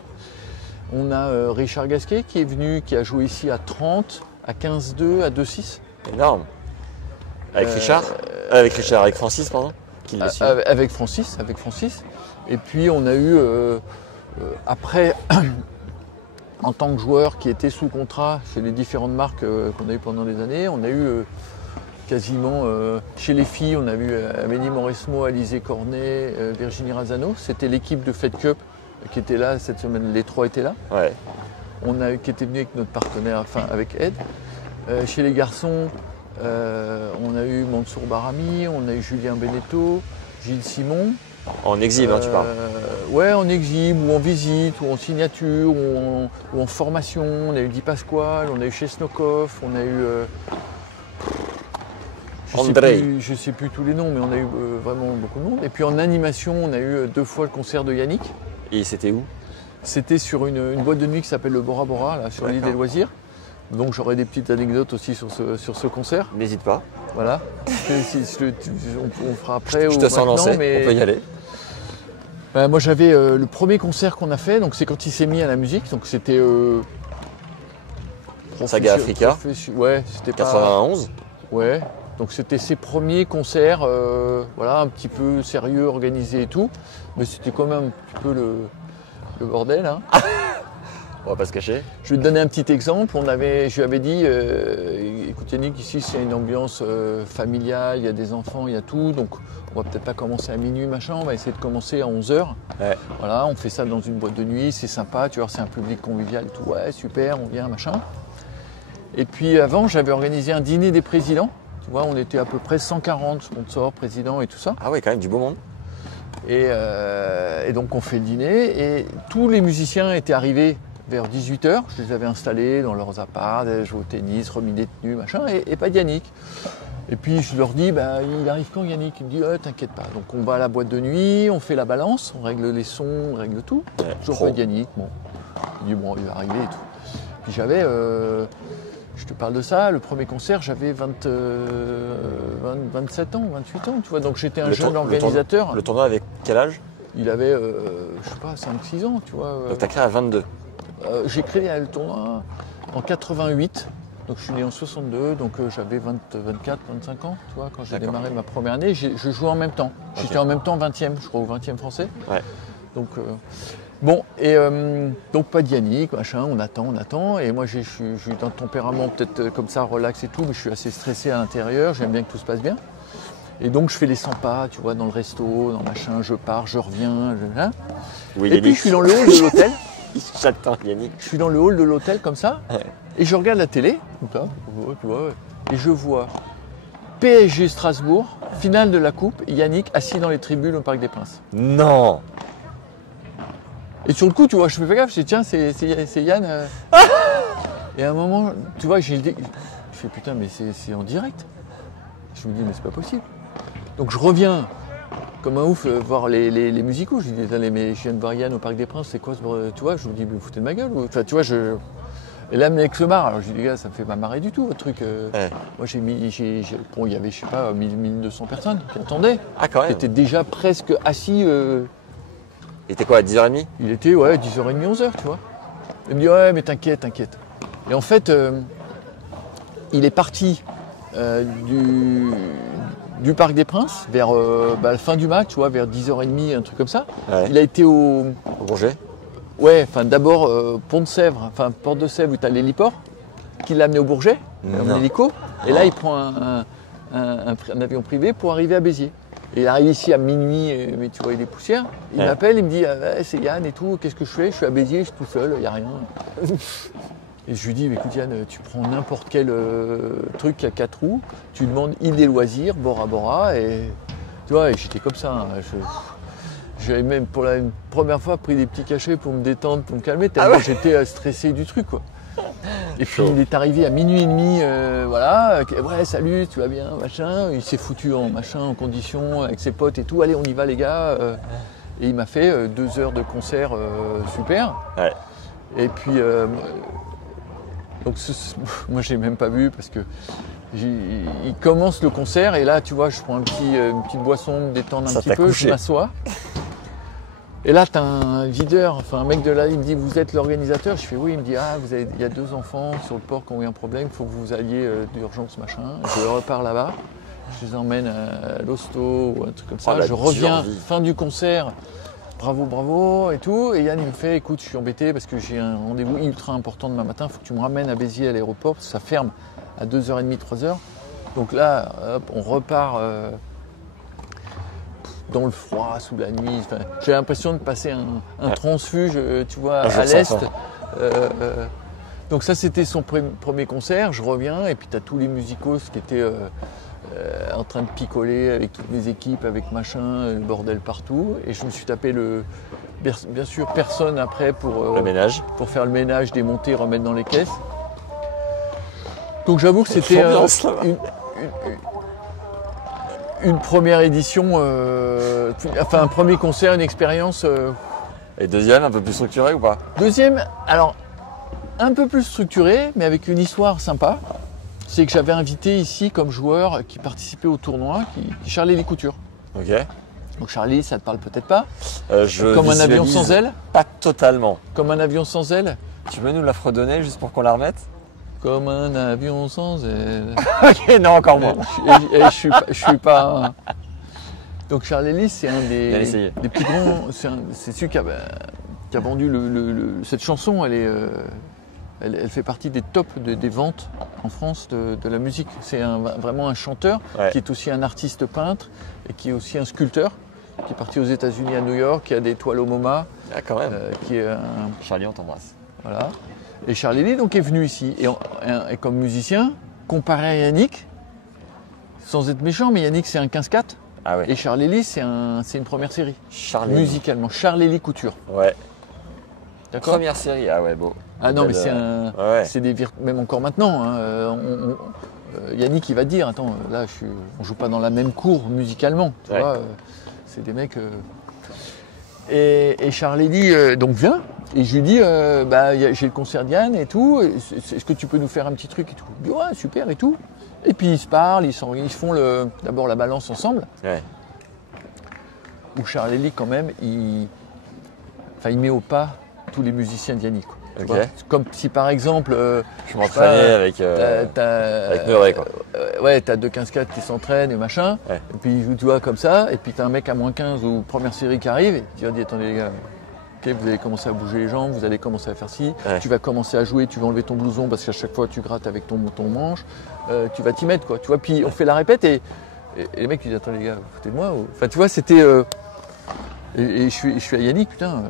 On a Richard Gasquet qui est venu, qui a joué ici à 30, à 15-2, à 2-6. Énorme. Avec Richard avec Francis, pardon. qui le suit. Avec Francis. Et puis on a eu, après, en tant que joueur qui était sous contrat chez les différentes marques qu'on a eues pendant des années, on a eu quasiment, chez les filles, on a eu Amélie Mauresmo, Alizé Cornet, Virginie Razzano. C'était l'équipe de Fed Cup qui était là cette semaine, les 3 étaient là. Ouais. Qui était venu avec notre partenaire, enfin avec Ed. Chez les garçons, on a eu Mansour Barami, on a eu Julien Beneteau, Gilles Simon. En exhibe, tu parles. Ouais, en exhibe, ou en visite, ou en signature, ou en formation. On a eu Di Pasquale, on a eu Chesnokov, on a eu... je sais plus tous les noms, mais on a eu vraiment beaucoup de monde. Et puis en animation, on a eu 2 fois le concert de Yannick. Et c'était où? C'était sur une boîte de nuit qui s'appelle le Bora Bora, là, sur l'île des loisirs. Donc j'aurai des petites anecdotes aussi sur ce concert. N'hésite pas. Voilà. On fera après. Je te sens lancé, mais... on peut y aller. Moi j'avais le premier concert qu'on a fait, donc c'est quand il s'est mis à la musique, donc c'était Saga Africa. Ouais, c'était 91. Ouais, donc c'était ses premiers concerts, voilà, un petit peu sérieux, organisés et tout, mais c'était quand même un petit peu le bordel. Hein. On va pas se cacher. Je vais te donner un petit exemple. Je lui avais dit, écoute Yannick, ici c'est une ambiance familiale, il y a des enfants, il y a tout, donc on va peut-être pas commencer à minuit, machin, on va essayer de commencer à 11h. Ouais. Voilà, on fait ça dans une boîte de nuit, c'est sympa, tu vois, c'est un public convivial et tout, ouais, super, on vient, machin. Et puis avant, j'avais organisé un dîner des présidents. Tu vois, on était à peu près 140 sponsors, présidents et tout ça. Ah ouais, quand même du beau monde. Et donc on fait le dîner et tous les musiciens étaient arrivés vers 18h. Je les avais installés dans leurs apparts, joué au tennis, remis des tenues, machin, et pas de Yannick. Et puis je leur dis, il arrive quand Yannick? Il me dit, t'inquiète pas. Donc on va à la boîte de nuit, on fait la balance, on règle les sons, on règle tout. Ouais, toujours pas de Yannick. Bon. Il dit, bon, il va arriver et tout. Puis j'avais... je te parle de ça, le premier concert, j'avais 27 ans, 28 ans, tu vois, donc j'étais un jeune organisateur. Le tournoi avec quel âge? Il avait, je sais pas, 5-6 ans, tu vois. Donc t'as créé à 22? J'ai créé le tournoi en 88, donc je suis né en 62, donc j'avais 24, 25 ans, tu vois, quand j'ai démarré ma première année. Je jouais en même temps. Okay. J'étais en même temps 20e, je crois, au 20e français. Ouais. Donc... Bon, et donc pas de Yannick, machin, on attend, et moi je suis d'un tempérament peut-être comme ça, relax et tout, mais je suis assez stressé à l'intérieur, j'aime bien que tout se passe bien. Et donc je fais les 100 pas, tu vois, dans le resto, dans machin, je pars, je reviens, Oui, et puis je suis dans le hall de l'hôtel. J'attends Yannick. Je suis dans le hall de l'hôtel comme ça, ouais. Et je regarde la télé, donc là, tu vois, et je vois PSG Strasbourg, finale de la coupe, Yannick assis dans les tribunes au Parc des Princes. Non. Et sur le coup, tu vois, je me fais gaffe, je dis tiens, c'est Yann. Et à un moment, tu vois, je fais putain, mais c'est en direct. Je me dis, mais c'est pas possible. Donc je reviens comme un ouf voir les musicaux. Je dis, désolé, mais je viens de voir Yann au Parc des Princes, c'est quoi ce... Tu vois, je me dis, mais vous foutez de ma gueule. Enfin, tu vois, Et là, mec se marre. Alors je dis, les gars, ça me fait pas marrer du tout, votre truc. Ouais. Moi, bon, il y avait, je sais pas, 1200 personnes qui attendaient. Ah, quand même. Qui étaient déjà presque assis. Il était quoi, à 10h30? Il était, 10h30, 11h, tu vois. Il me dit, ouais, mais t'inquiète. Et en fait, il est parti du Parc des Princes vers la fin du match, tu vois, vers 10h30, un truc comme ça. Ouais. Il a été au Bourget? Ouais, enfin d'abord Pont de Sèvres, enfin Porte de Sèvres où tu as l'héliport, qui l'a amené au Bourget, en hélico. Et là, il prend un avion privé pour arriver à Béziers. Et il arrive ici à minuit, mais tu vois, il est poussière. Il m'appelle, il me dit, c'est Yann et tout, qu'est-ce que je fais? Je suis à Béziers, je suis tout seul, il n'y a rien. Et je lui dis, écoute Yann, tu prends n'importe quel truc qui a 4 roues, tu demandes île des loisirs, Bora Bora, et tu vois, et j'étais comme ça. Hein, j'avais même pour la première fois pris des petits cachets pour me détendre, pour me calmer, tellement j'étais stressé du truc, quoi. Et puis il est arrivé à minuit et demi, voilà, ouais salut, tu vas bien, machin. Il s'est foutu en condition avec ses potes et tout. Allez, on y va les gars. Et il m'a fait 2 heures de concert super. Ouais. Et puis donc moi j'ai même pas vu parce que il commence le concert et là tu vois je prends une petite boisson, me détendre un petit peu, je m'assois. Et là, tu as un videur, enfin un mec de là, il me dit, vous êtes l'organisateur? Je fais oui, il me dit, il y a 2 enfants sur le port qui ont eu un problème, il faut que vous alliez d'urgence, machin. Je repars là-bas, Je les emmène à l'hosto ou un truc comme ça. la Je reviens, dure vie. fin du concert, bravo, bravo et tout. Et Yann il me fait, écoute, je suis embêté parce que j'ai un rendez-vous ultra important demain matin, il faut que tu me ramènes à Béziers à l'aéroport, parce que ça ferme à 2h30, 3h. Donc là, hop, on repart dans le froid, sous la nuit. Enfin, j'ai l'impression de passer un transfuge, tu vois, à l'Est. Donc ça, c'était son premier concert. Je reviens et puis tu as tous les musicos qui étaient en train de picoler avec toutes les équipes, avec machin, le bordel partout. Et je me suis tapé bien sûr, personne après pour Le ménage. pour faire le ménage, démonter, remettre dans les caisses. Donc j'avoue que c'était une première édition, enfin un premier concert, une expérience. Et deuxième, un peu plus structuré ou pas? Deuxième, alors un peu plus structuré, mais avec une histoire sympa. C'est que j'avais invité ici comme joueur qui participait au tournoi, Charlie Couture. Ok. Donc Charlie, ça te parle peut-être pas. Je Comme un avion visualise sans aile. Pas totalement. Comme un avion sans aile. Tu peux nous la fredonner juste pour qu'on la remette? Comme un avion sans aile. Ok, non, encore moins. Et je suis pas. Donc Charles Ellis, c'est un Bien essayé. des plus grands. C'est celui qui a vendu cette chanson. Elle fait partie des tops des ventes en France de la musique. C'est vraiment un chanteur qui est aussi un artiste peintre et qui est aussi un sculpteur, qui est parti aux États-Unis à New York, qui a des toiles au MoMA. Ah, quand même. Qui est Charlie, on t'embrasse. voilà. Et Charles Ellis donc est venu ici et comme musicien, comparé à Yannick, sans être méchant, mais Yannick c'est un 15-4 Ah ouais. et Charles Ellis c'est une première série. Charlie. Musicalement, Charles Ellis Couture. Ouais. D'accord. Première série, ah ouais, beau. Ah non, mais Ouais. c'est même encore maintenant. Hein, Yannick il va te dire, attends, là on joue pas dans la même cour musicalement, tu vois. C'est des mecs. Et Charles Ellis donc vient. Et je lui dis, j'ai le concert d'Yann et tout, est-ce que tu peux nous faire un petit truc et tout? Il dit, ouais, super et tout. Et puis ils se parlent, ils font d'abord la balance ensemble. Ouais. Où Charles Ellis, quand même, il met au pas tous les musiciens de Yannick. Ok. Vois, comme si par exemple. Je m'entraînais avec Murray, quoi. Ouais, t'as 2-15-4 qui s'entraînent et machin. Ouais. Et puis tu vois comme ça, et puis t'as un mec à moins 15 ou première série qui arrive, et tu vas dire, attendez les gars. Okay, vous allez commencer à bouger les jambes, vous allez commencer à faire ci, tu vas commencer à jouer, tu vas enlever ton blouson parce qu'à chaque fois tu grattes avec ton manche, tu vas t'y mettre quoi, tu vois, puis on fait la répète et les mecs ils disent attends les gars, vous foutez de moi, enfin tu vois c'était, et je suis à Yannick putain,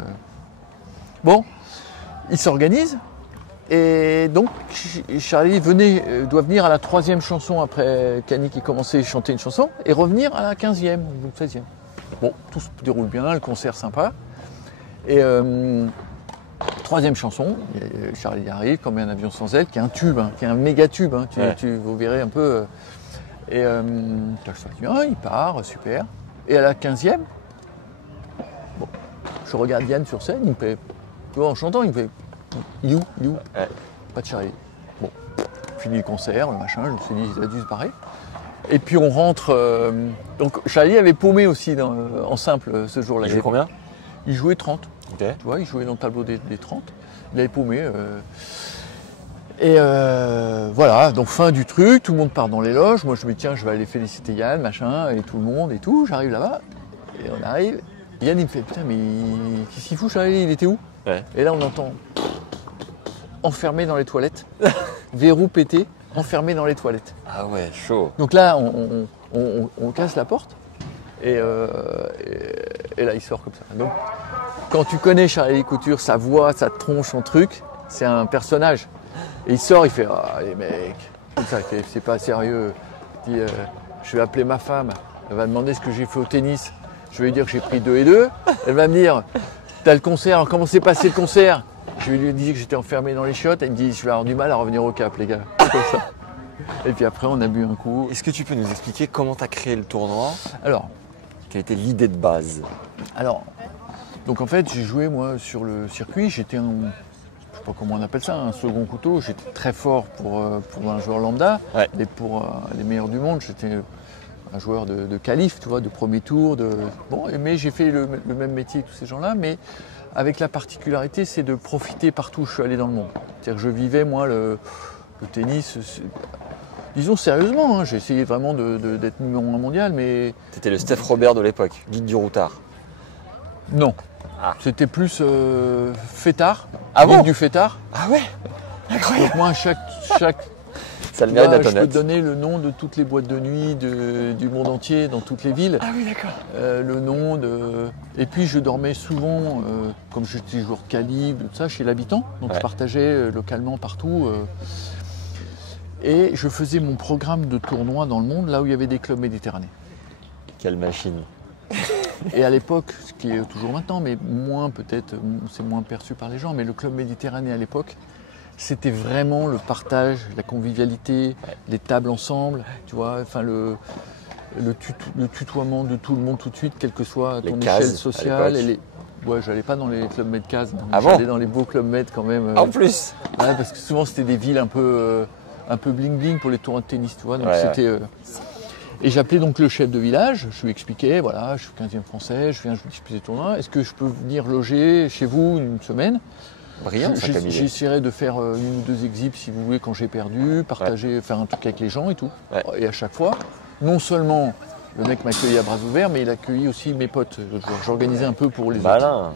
bon, il s'organise et donc Charlie doit venir à la 3e chanson après qu'Yannick ait commencé à chanter une chanson et revenir à la 15e ou 16e. Bon, tout se déroule bien, le concert sympa. Et 3e chanson, Charlie arrive comme un avion sans aile, qui est un tube, qui est un méga tube, vous verrez un peu. Et ça se passe bien, il part, super. Et à la 15e, bon, je regarde Yann sur scène, il me fait, tu vois, en chantant, il me fait, il est où Pas de Charlie. Bon, fini le concert, le machin, je me suis dit, il a dû se barrer. Et puis on rentre, donc Charlie avait paumé aussi en simple ce jour-là. Il jouait combien? Il jouait 30. Okay. Tu vois, il jouait dans le tableau des 30. Il avait paumé. Voilà, donc fin du truc, tout le monde part dans les loges. Moi je me dis tiens, je vais aller féliciter Yann, machin, et tout le monde et tout. J'arrive là-bas, et on arrive. Yann il me fait putain mais qu'est-ce qu'il fout Charlie, il était où? Et là on entend enfermé dans les toilettes, verrou pété, enfermé dans les toilettes. Ah ouais, chaud. Donc là on casse la porte. Et là, il sort comme ça. Donc, quand tu connais Charlie Couture, sa voix, sa tronche, son truc, c'est un personnage. Et il sort, il fait « Ah, les mecs, comme ça, c'est pas sérieux. » Il dit « Je vais appeler ma femme. Elle va demander ce que j'ai fait au tennis. Je vais lui dire que j'ai pris 2 et 2. Elle va me dire « T'as le concert, alors comment s'est passé le concert ?» Je vais lui dire que j'étais enfermé dans les chiottes. Elle me dit « Je vais avoir du mal à revenir au Cap, les gars. » Comme ça. Et puis après, on a bu un coup. Est-ce que tu peux nous expliquer comment tu as créé le tournoi? Alors, quelle était l'idée de base? Alors, donc en fait, j'ai joué moi sur le circuit. J'étais je sais pas comment on appelle ça, un second couteau. J'étais très fort pour un joueur lambda, mais pour les meilleurs du monde, j'étais un joueur de qualif, tu vois, de premier tour. Bon, mais j'ai fait le même métier que tous ces gens-là, mais avec la particularité, c'est de profiter partout où je suis allé dans le monde. C'est-à-dire que je vivais moi le tennis. Disons sérieusement, hein, j'ai essayé vraiment d'être numéro 1 mondial, mais T'étais le Steph Robert de l'époque, guide du routard. non. Ah. C'était plus fêtard, Ah bon du fêtard. Ah ouais. Donc moi, chaque Ça le mérite là, d'être je peux honnête. te donner le nom de toutes les boîtes de nuit du monde entier, dans toutes les villes. Ah oui, d'accord. Le nom de... Et puis je dormais souvent, comme j'étais joueur de calibre, tout ça, chez l'habitant. Donc Ouais. je partageais localement partout. Et je faisais mon programme de tournois dans le monde, là où il y avait des clubs méditerranéens. Quelle machine. Et à l'époque, ce qui est toujours maintenant, mais moins peut-être, c'est moins perçu par les gens, mais le club méditerranéen à l'époque, c'était vraiment le partage, la convivialité, les tables ensemble, tu vois, enfin le tutoiement de tout le monde tout de suite, quelle que soit Les ton cases, échelle à sociale. l'époque. Ouais, j'allais pas dans les clubs med cases, Ah bon j'allais dans les beaux clubs med quand même. En plus. Ouais, parce que souvent c'était des villes un peu bling bling pour les tournois de tennis, tu vois. Donc Ouais, c'était. Et j'appelais donc le chef de village, je lui expliquais, voilà, je suis 15e français, je viens disputer le tournoi, est-ce que je peux venir loger chez vous une semaine? Brillant, ça, Camille. J'essaierai de faire une ou deux exhibs si vous voulez quand j'ai perdu, partager, faire un truc avec les gens et tout. Ouais. Et à chaque fois, non seulement le mec m'accueillait à bras ouverts, mais il accueillait aussi mes potes. J'organisais un peu pour les autres. Malin.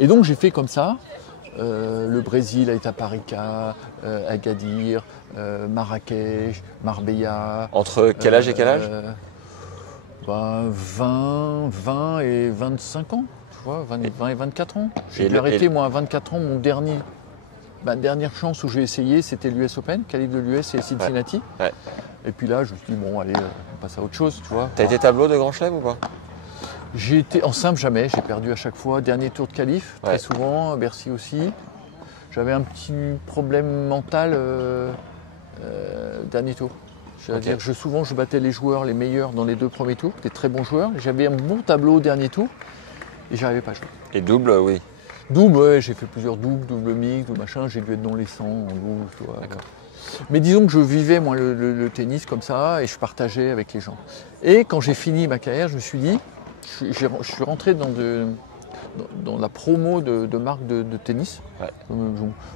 Et donc j'ai fait comme ça. Le Brésil, Aïta Parica, Agadir, Marrakech, Marbella. Entre quel âge et quel âge 20 et 25 ans, tu vois, 20 et 24 ans. J'ai Et dû le- arrêter, et- moi, à 24 ans. Ma dernière chance où j'ai essayé, c'était l'US Open, calibre de l'US et Cincinnati. Ouais. Et puis là, je me suis dit, bon, allez, on passe à autre chose, tu vois. T'as été tableau de Grand Chelem ou pas? J'ai été en simple jamais, j'ai perdu à chaque fois. Dernier tour de qualif, Ouais. très souvent, Bercy aussi. J'avais un petit problème mental dernier tour. C'est-à-dire que souvent je battais les joueurs les meilleurs dans les 2 premiers tours, des très bons joueurs. J'avais un bon tableau au dernier tour et j'arrivais pas à jouer. Et double, oui. Double, ouais, j'ai fait plusieurs doubles, double mix, double machin, j'ai dû être dans les 100 en double, tu vois. D'accord. Mais disons que je vivais moi le tennis comme ça et je partageais avec les gens. Et quand j'ai fini ma carrière, je me suis dit, je suis rentré dans la promo de marques de tennis. Ouais.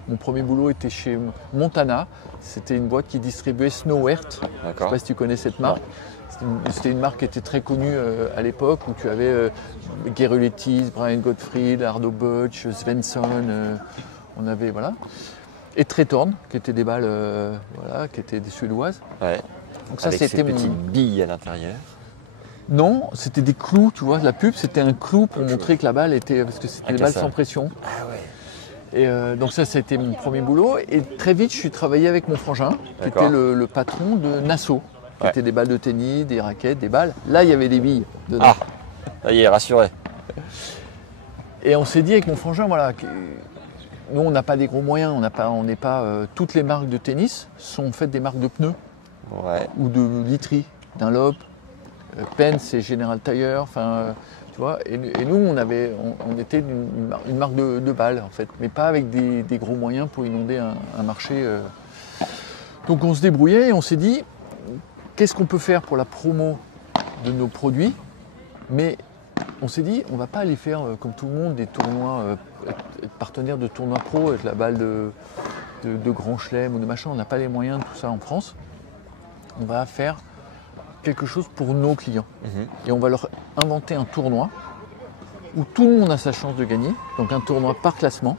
Mon premier boulot était chez Montana. C'était une boîte qui distribuait Snowert. Je ne sais D'accord. pas si tu connais cette marque. C'était une marque qui était très connue à l'époque où tu avais Gerulaitis, Brian Gottfried, Ardo Butch, Svensson. On avait voilà. Et Tretorn, qui étaient des balles, voilà, qui étaient des suédoises. Ouais. Donc ça, Avec ces c'était petites billes à l'intérieur. Non, c'était des clous, tu vois, la pub, c'était un clou pour montrer que la balle était, parce que c'était des balles Incassable. sans pression. Ah ouais. Et donc ça, c'était mon premier boulot. Et très vite, je suis travaillé avec mon frangin, qui D'accord. était le patron de Nassau, qui Ouais. était des balles de tennis, des raquettes, des balles. Là, il y avait des billes dedans. Ah, ça y est, rassuré. Et on s'est dit avec mon frangin, voilà, nous, on n'a pas des gros moyens, on n'est pas toutes les marques de tennis sont faites des marques de pneus Ouais. ou de literie, Dunlop, Pence et General Tire, enfin, tu vois. Et nous, on était une marque de balles, en fait, mais pas avec des gros moyens pour inonder un marché. Donc on se débrouillait et on s'est dit, qu'est-ce qu'on peut faire pour la promo de nos produits? Mais on s'est dit, on ne va pas aller faire, comme tout le monde, des tournois, être partenaire de tournois pro avec la balle de Grand Chelem ou de machin. On n'a pas les moyens de tout ça en France. On va faire quelque chose pour nos clients. Et on va leur inventer un tournoi où tout le monde a sa chance de gagner. Donc un tournoi par classement.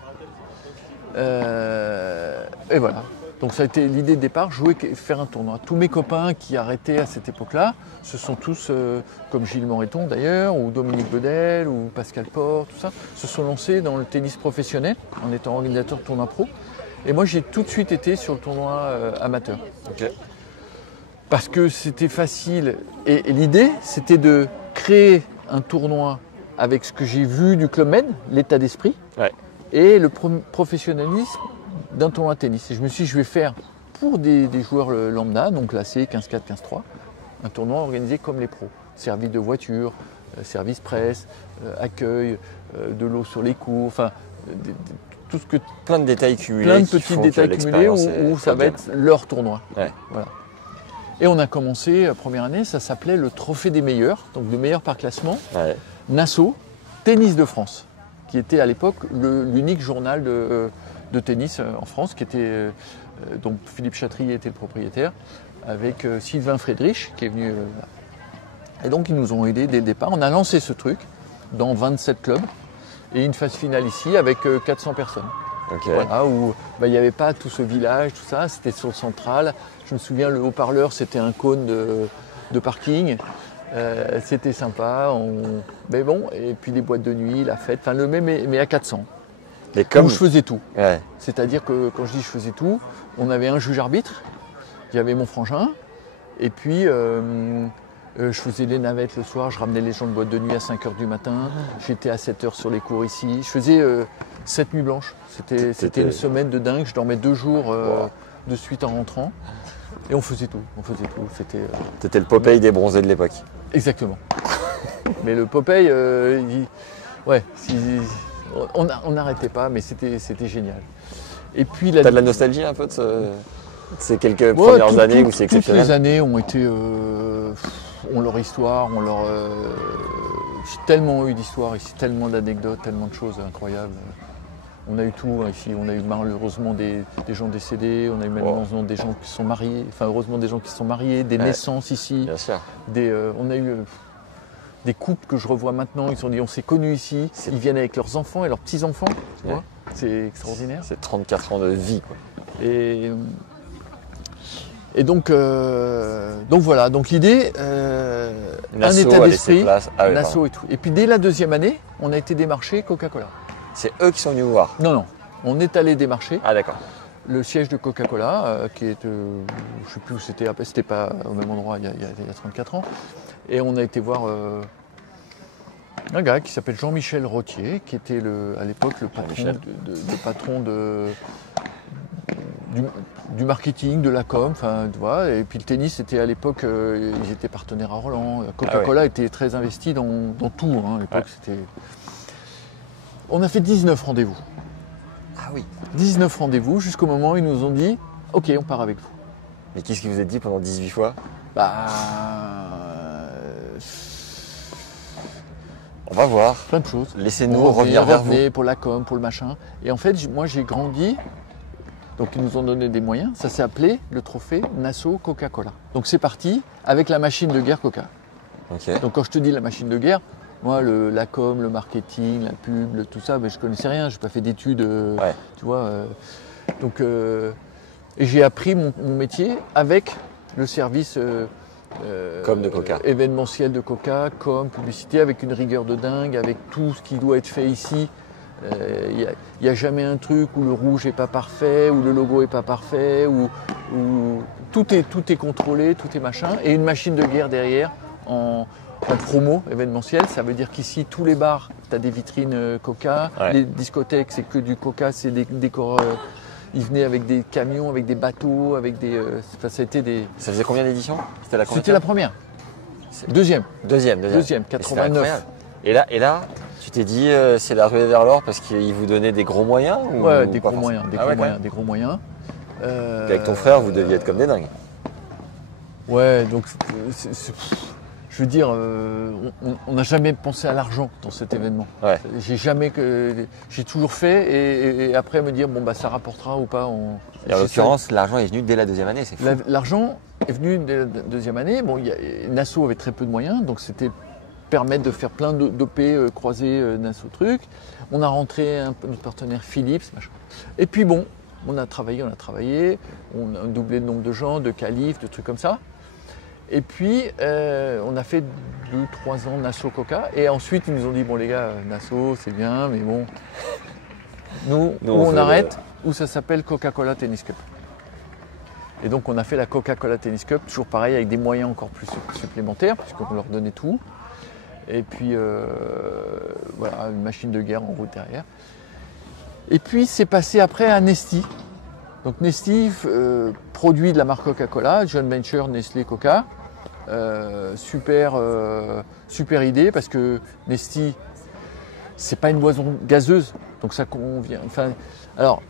Et voilà. Donc ça a été l'idée de départ, faire un tournoi. Tous mes copains qui arrêtaient à cette époque-là, ce sont tous, comme Gilles Moreton d'ailleurs, ou Dominique Bedel, ou Pascal Porte, tout ça, se sont lancés dans le tennis professionnel en étant organisateur de tournoi pro. Et moi j'ai tout de suite été sur le tournoi amateur. Ok. Parce que c'était facile. Et l'idée, c'était de créer un tournoi avec ce que j'ai vu du Club Med, l'état d'esprit, Ouais. et le professionnalisme d'un tournoi de tennis. Et je me suis dit, je vais faire pour des joueurs lambda, donc classés 15-4, 15-3, un tournoi organisé comme les pros. Service de voiture, service presse, accueil, de l'eau sur les cours, enfin, tout ce que Plein de détails cumulés. plein de qui petits font que détails cumulés l'expérience où est ça va top être leur tournoi. Ouais. Voilà. Et on a commencé, première année, ça s'appelait le Trophée des meilleurs, donc de meilleurs par classement, gamme. Ouais. Nassau, Tennis de France, qui était à l'époque l'unique journal de tennis en France, qui était dont Philippe Chatrier était le propriétaire, avec Sylvain Friedrich qui est venu. Et donc ils nous ont aidés dès le départ. On a lancé ce truc dans 27 clubs et une phase finale ici avec 400 personnes. Ok. Voilà, où il n'y avait pas tout ce village, tout ça, c'était sur le central. Je me souviens, le haut-parleur, c'était un cône de parking. C'était sympa. Mais bon, et puis les boîtes de nuit, la fête, enfin le même, mais à 400. Mais comme... Où je faisais tout. Ouais. C'est-à-dire que quand je dis je faisais tout, on avait un juge arbitre, il y avait mon frangin, et puis je faisais les navettes le soir, je ramenais les gens de boîte de nuit à 5h du matin, j'étais à 7h sur les cours ici, je faisais 7 nuits blanches. C'était une semaine de dingue, je dormais 2 jours de suite en rentrant, et on faisait tout. T'étais le Popeye des bronzés de l'époque. Exactement. Mais le Popeye, on n'arrêtait pas, mais c'était génial. Et puis T'as de la nostalgie un peu de ces quelques premières années où c'est exceptionnel? Toutes les années ont été, ont leur histoire, j'ai tellement eu d'histoires ici, tellement d'anecdotes, tellement de choses incroyables. On a eu tout ici, on a eu malheureusement des gens décédés, on a eu malheureusement des gens qui sont mariés, enfin heureusement des gens qui sont mariés, des naissances ici. Bien sûr. On a eu des couples que je revois maintenant, ils se sont dit on s'est connus ici, ils viennent avec leurs enfants et leurs petits-enfants, tu vois, c'est extraordinaire. C'est 34 ans de vie, quoi. Et donc voilà, donc l'idée, un état d'esprit, Nassau et tout. Et puis dès la deuxième année, on a été démarché Coca-Cola. C'est eux qui sont venus vous voir? Non, on est allé démarcher. Ah d'accord. Le siège de Coca-Cola, qui est, je ne sais plus où c'était pas au même endroit il y a 34 ans. Et on a été voir un gars qui s'appelle Jean-Michel Rottier, qui était à l'époque le patron, du marketing, de la com, enfin tu vois. Et puis le tennis, c'était à l'époque, ils étaient partenaires à Roland. Coca-Cola était très investi dans tout. Hein, à l'époque, c'était. On a fait 19 rendez-vous. Ah oui. 19 rendez-vous jusqu'au moment où ils nous ont dit « Ok, on part avec vous ». Mais qu'est-ce qu'ils vous ont dit pendant 18 fois? On va voir. Plein de choses. Laissez-nous revenir vers vous. Pour la com, pour le machin. Et en fait, moi j'ai grandi, donc ils nous ont donné des moyens. Ça s'est appelé le trophée Nassau Coca-Cola. Donc c'est parti avec la machine de guerre Coca. Okay. Donc quand je te dis la machine de guerre, moi, la com, le marketing, la pub, tout ça, je connaissais rien. Je n'ai pas fait d'études, tu vois. Et j'ai appris mon métier avec le service com de Coca. Événementiel de Coca, com, publicité, avec une rigueur de dingue, avec tout ce qui doit être fait ici. Il n'y a jamais un truc où le rouge n'est pas parfait, où le logo n'est pas parfait, où tout est contrôlé, tout est machin. Et une machine de guerre derrière en promo événementiel, ça veut dire qu'ici, tous les bars, tu as des vitrines Coca, les discothèques, c'est que du Coca, c'est des décors. Ils venaient avec des camions, avec des bateaux, avec des. Ça faisait combien d'éditions? C'était la première. Deuxième, 89. Et là, tu t'es dit, c'est la ruée vers l'or parce qu'ils vous donnaient des gros moyens Ouais, des gros moyens. Avec ton frère, vous deviez être comme des dingues. Ouais, donc. Je veux dire, on n'a jamais pensé à l'argent dans cet événement. Ouais. J'ai toujours fait et après me dire ça rapportera ou pas. Et en l'occurrence, l'argent est venu dès la deuxième année, c'est fou. L'argent est venu dès la deuxième année. Bon, Nassau avait très peu de moyens, donc c'était permettre de faire plein d'OP croisés Nassau truc. On a rentré notre partenaire Philips, machin. Et puis bon, on a travaillé, on a doublé le nombre de gens, de qualifs, de trucs comme ça. Et puis, on a fait 2-3 ans Nassau Coca. Et ensuite, ils nous ont dit, bon les gars, Nassau, c'est bien, mais bon, nous on arrête, où ça s'appelle Coca-Cola Tennis Cup. Et donc, on a fait la Coca-Cola Tennis Cup, toujours pareil, avec des moyens encore plus supplémentaires, puisqu'on leur donnait tout. Et puis, voilà, une machine de guerre en route derrière. Et puis, c'est passé après à Nesti. Donc Nesti produit de la marque Coca-Cola, joint venture Nestlé Coca. Super idée parce que Nesti, c'est pas une boisson gazeuse, donc ça convient. Alors,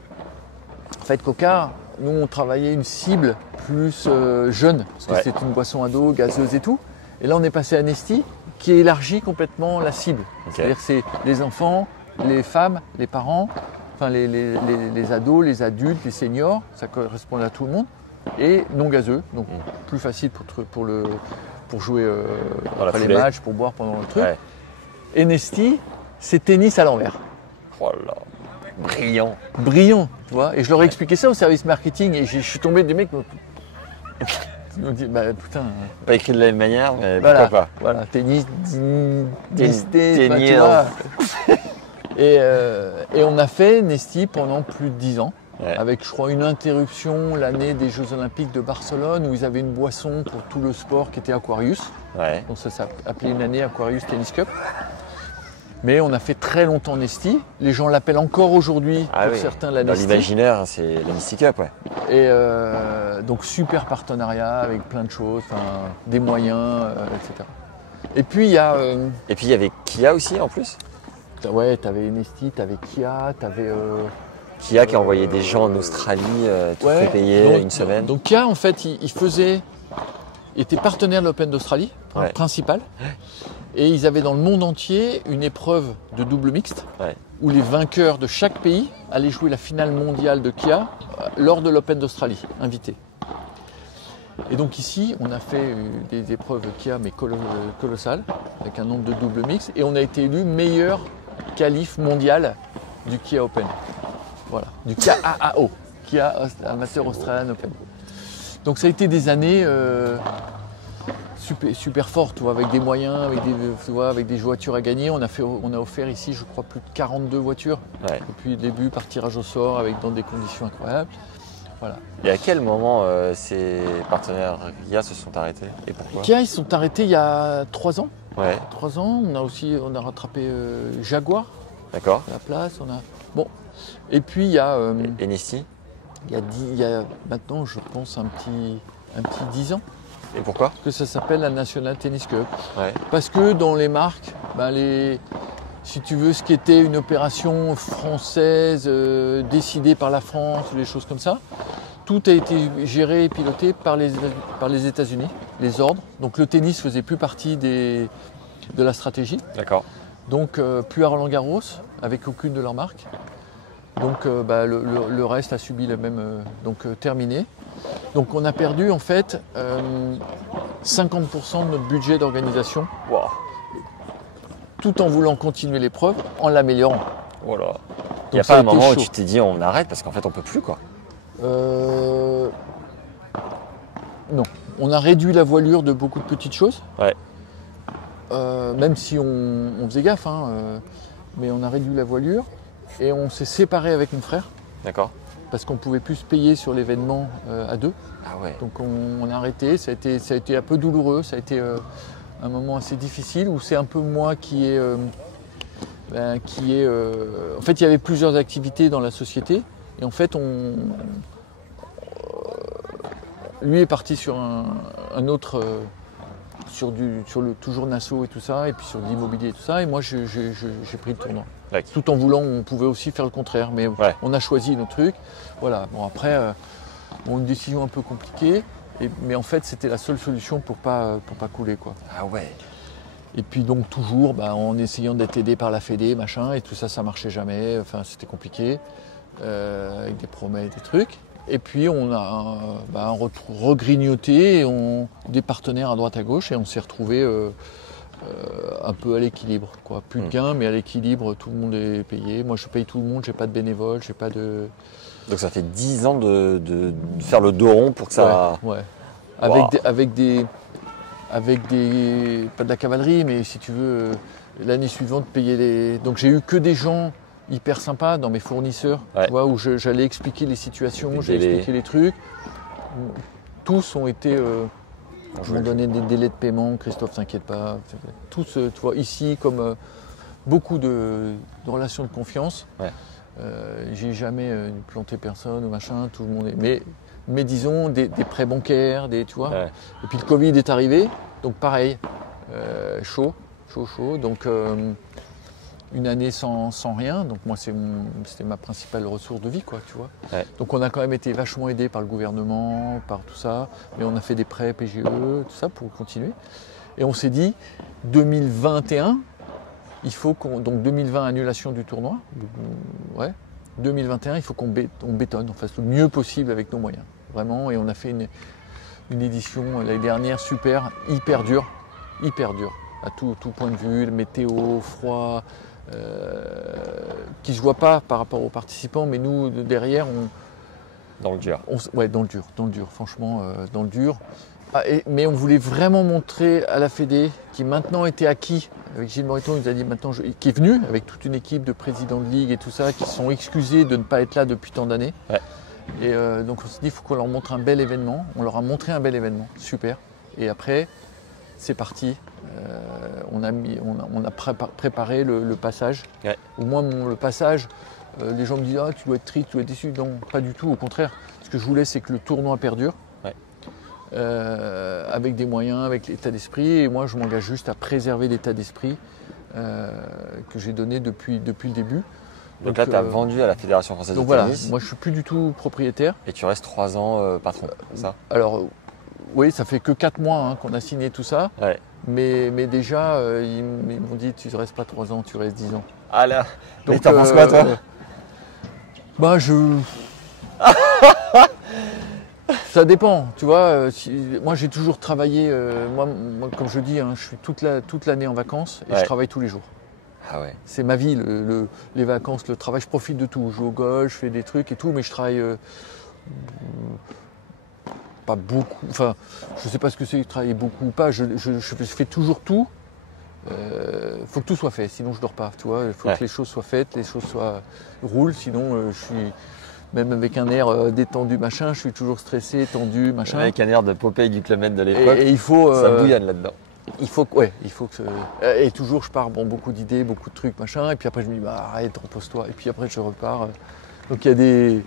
en fait, Coca, nous on travaillait une cible plus jeune, parce que c'est une boisson ado, gazeuse et tout. Et là, on est passé à Nesti, qui élargit complètement la cible. Okay. C'est-à-dire que c'est les enfants, les femmes, les parents. enfin les ados, les adultes, les seniors, ça correspond à tout le monde, et non gazeux, donc plus facile pour jouer après les matchs, pour boire pendant le truc. Ouais. Et Nesti, c'est tennis à l'envers. Oh là, brillant. Brillant, tu vois. Et je leur ai expliqué ça au service marketing et je suis tombé des mecs. Ils m'ont dit, bah putain. Pas écrit de la même manière, mais Voilà, pourquoi pas. voilà, tennis, Tennis, tu vois. Et on a fait Nesti pendant plus de 10 ans. Ouais. Avec, je crois, une interruption l'année des Jeux Olympiques de Barcelone où ils avaient une boisson pour tout le sport qui était Aquarius. Ouais. Donc ça s'appelait une année Aquarius Tennis Cup. Mais on a fait très longtemps Nesti. Les gens l'appellent encore aujourd'hui, pour certains, la Dans Nesti. l'imaginaire, c'est la Nesti Cup, ouais. Et donc super partenariat avec plein de choses, des moyens, etc. Et puis il y a... Et puis il y avait Kia aussi en plus. Ouais, t'avais Nesti, t'avais Kia, t'avais... Kia qui a envoyé des gens en Australie, tout fait payer une semaine. Donc Kia, en fait, il était partenaire de l'Open d'Australie, principal. Et ils avaient dans le monde entier une épreuve de double mixte, où les vainqueurs de chaque pays allaient jouer la finale mondiale de Kia lors de l'Open d'Australie, invités. Et donc ici, on a fait des épreuves Kia, mais colossales, avec un nombre de double mixte, et on a été élu meilleur qualif mondial du Kia Open. Voilà, du KAAO, Kia Amateur Australian Open. Donc ça a été des années super fortes, avec des moyens, avec des voitures à gagner. On a offert ici, je crois, plus de 42 voitures depuis le début, par tirage au sort, dans des conditions incroyables. Voilà. Et à quel moment ces partenaires Kia se sont arrêtés et pourquoi? Kia, ils se sont arrêtés il y a 3 ans. Ouais. 3 ans, on a rattrapé Jaguar. D'accord. À la place, Bon. Et puis il y a... et Nesti? Il y a maintenant, je pense, un petit 10 ans. Et pourquoi? Que ça s'appelle la National Tennis Cup. Ouais. Parce que dans les marques, si tu veux, ce qui était une opération française décidée par la France, des choses comme ça, tout a été géré et piloté par les États-Unis, les ordres. Donc le tennis faisait plus partie de la stratégie. D'accord. Donc plus à Roland-Garros, avec aucune de leurs marques. Donc le reste a subi le même... terminé. Donc on a perdu en fait 50% de notre budget d'organisation. Wow. Tout en voulant continuer l'épreuve, en l'améliorant. Voilà. Il n'y a pas un moment où tu t'es dit on arrête parce qu'en fait on peut plus quoi. Non. On a réduit la voilure de beaucoup de petites choses. Ouais. Même si on faisait gaffe, mais on a réduit la voilure et on s'est séparé avec mon frère. D'accord. Parce qu'on ne pouvait plus se payer sur l'événement à deux. Ah ouais. Donc on a arrêté, ça a été un peu douloureux, ça a été un moment assez difficile où c'est un peu moi qui est... En fait, il y avait plusieurs activités dans la société et en fait, lui est parti sur un autre... toujours Nassau et tout ça, et puis sur l'immobilier et tout ça, et moi j'ai pris le tournant. Tout en voulant, on pouvait aussi faire le contraire, mais on a choisi nos trucs. Voilà, bon après, une décision un peu compliquée, mais en fait c'était la seule solution pour pas couler quoi. Ah ouais. Et puis donc toujours en essayant d'être aidé par la Fédé, machin, et tout ça, ça marchait jamais, enfin c'était compliqué, avec des promesses, des trucs. Et puis on a regrignoté des partenaires à droite à gauche et on s'est retrouvé un peu à l'équilibre, quoi. Plus de gains, mais à l'équilibre, tout le monde est payé. Moi je paye tout le monde, j'ai pas de bénévoles, j'ai pas de... Donc ça fait 10 ans de faire le dos rond pour que ça... Ouais. Wow. Avec des... Pas de la cavalerie, mais si tu veux, l'année suivante, payer les... Donc j'ai eu que des gens hyper sympa dans mes fournisseurs, tu vois, où j'allais expliquer les situations, j'allais expliquer les trucs. Tous ont été... m'ont donné des délais de paiement, Christophe t'inquiète pas. Tous, tu vois, ici, comme beaucoup de relations de confiance, j'ai jamais planté personne ou machin, tout le monde est... Mais disons, des prêts bancaires, tu vois. Ouais. Et puis le Covid est arrivé, donc pareil, chaud. Donc... une année sans rien, donc moi c'était ma principale ressource de vie, quoi, tu vois. Ouais. Donc on a quand même été vachement aidé par le gouvernement, par tout ça, mais on a fait des prêts PGE, tout ça pour continuer. Et on s'est dit 2021, il faut donc 2020 annulation du tournoi, 2021, il faut qu'on bétonne, on fasse le mieux possible avec nos moyens. Vraiment, et on a fait une édition l'année dernière super, hyper dure, à tout point de vue, le météo, froid, qui ne se voit pas par rapport aux participants, mais nous, derrière, Dans le dur. Ouais, dans le dur, franchement, dans le dur. Mais on voulait vraiment montrer à la Fédé, qui maintenant était acquis, avec Gilles Moreton, il nous a dit maintenant, qui est venu avec toute une équipe de présidents de ligue et tout ça, qui se sont excusés de ne pas être là depuis tant d'années. Ouais. Et donc on s'est dit, il faut qu'on leur montre un bel événement. On leur a montré un bel événement, super. Et après, c'est parti. On a préparé le passage. Ouais. Au moins, le passage, les gens me disent, tu dois être triste, tu dois être déçu. Non, pas du tout, au contraire. Ce que je voulais, c'est que le tournoi perdure. Avec des moyens, avec l'état d'esprit, et moi je m'engage juste à préserver l'état d'esprit que j'ai donné depuis le début. Donc là, tu as vendu à la Fédération Française de voilà, Tennis. moi je suis plus du tout propriétaire. Et tu restes 3 ans patron, c'est ça? Alors oui, ça fait que 4 mois qu'on a signé tout ça, Ouais. mais déjà ils m'ont dit tu ne restes pas 3 ans, tu restes 10 ans. Ah là. Donc Mais t'en penses quoi, toi? Ça dépend, tu vois. Moi, j'ai toujours travaillé. Moi, comme je dis, je suis toute l'année en vacances et je travaille tous les jours. Ah ouais. C'est ma vie, les vacances, le travail. Je profite de tout. Je joue au golf, je fais des trucs et tout, mais je travaille pas beaucoup. Enfin, je sais pas ce que c'est travailler beaucoup ou pas. Je fais toujours tout. Faut que tout soit fait, sinon je dors pas. Tu vois, il faut que les choses soient faites, les choses roulent. Sinon, je suis même avec un air détendu, machin, je suis toujours stressé, tendu, machin. Avec un air de Popeye du Club Med de l'époque. Et il faut. Ça bouillonne là-dedans. Il faut que. Et toujours, je pars, beaucoup d'idées, beaucoup de trucs, machin. Et puis après, je me dis, arrête, repose-toi. Et puis après, je repars. Donc il y a des.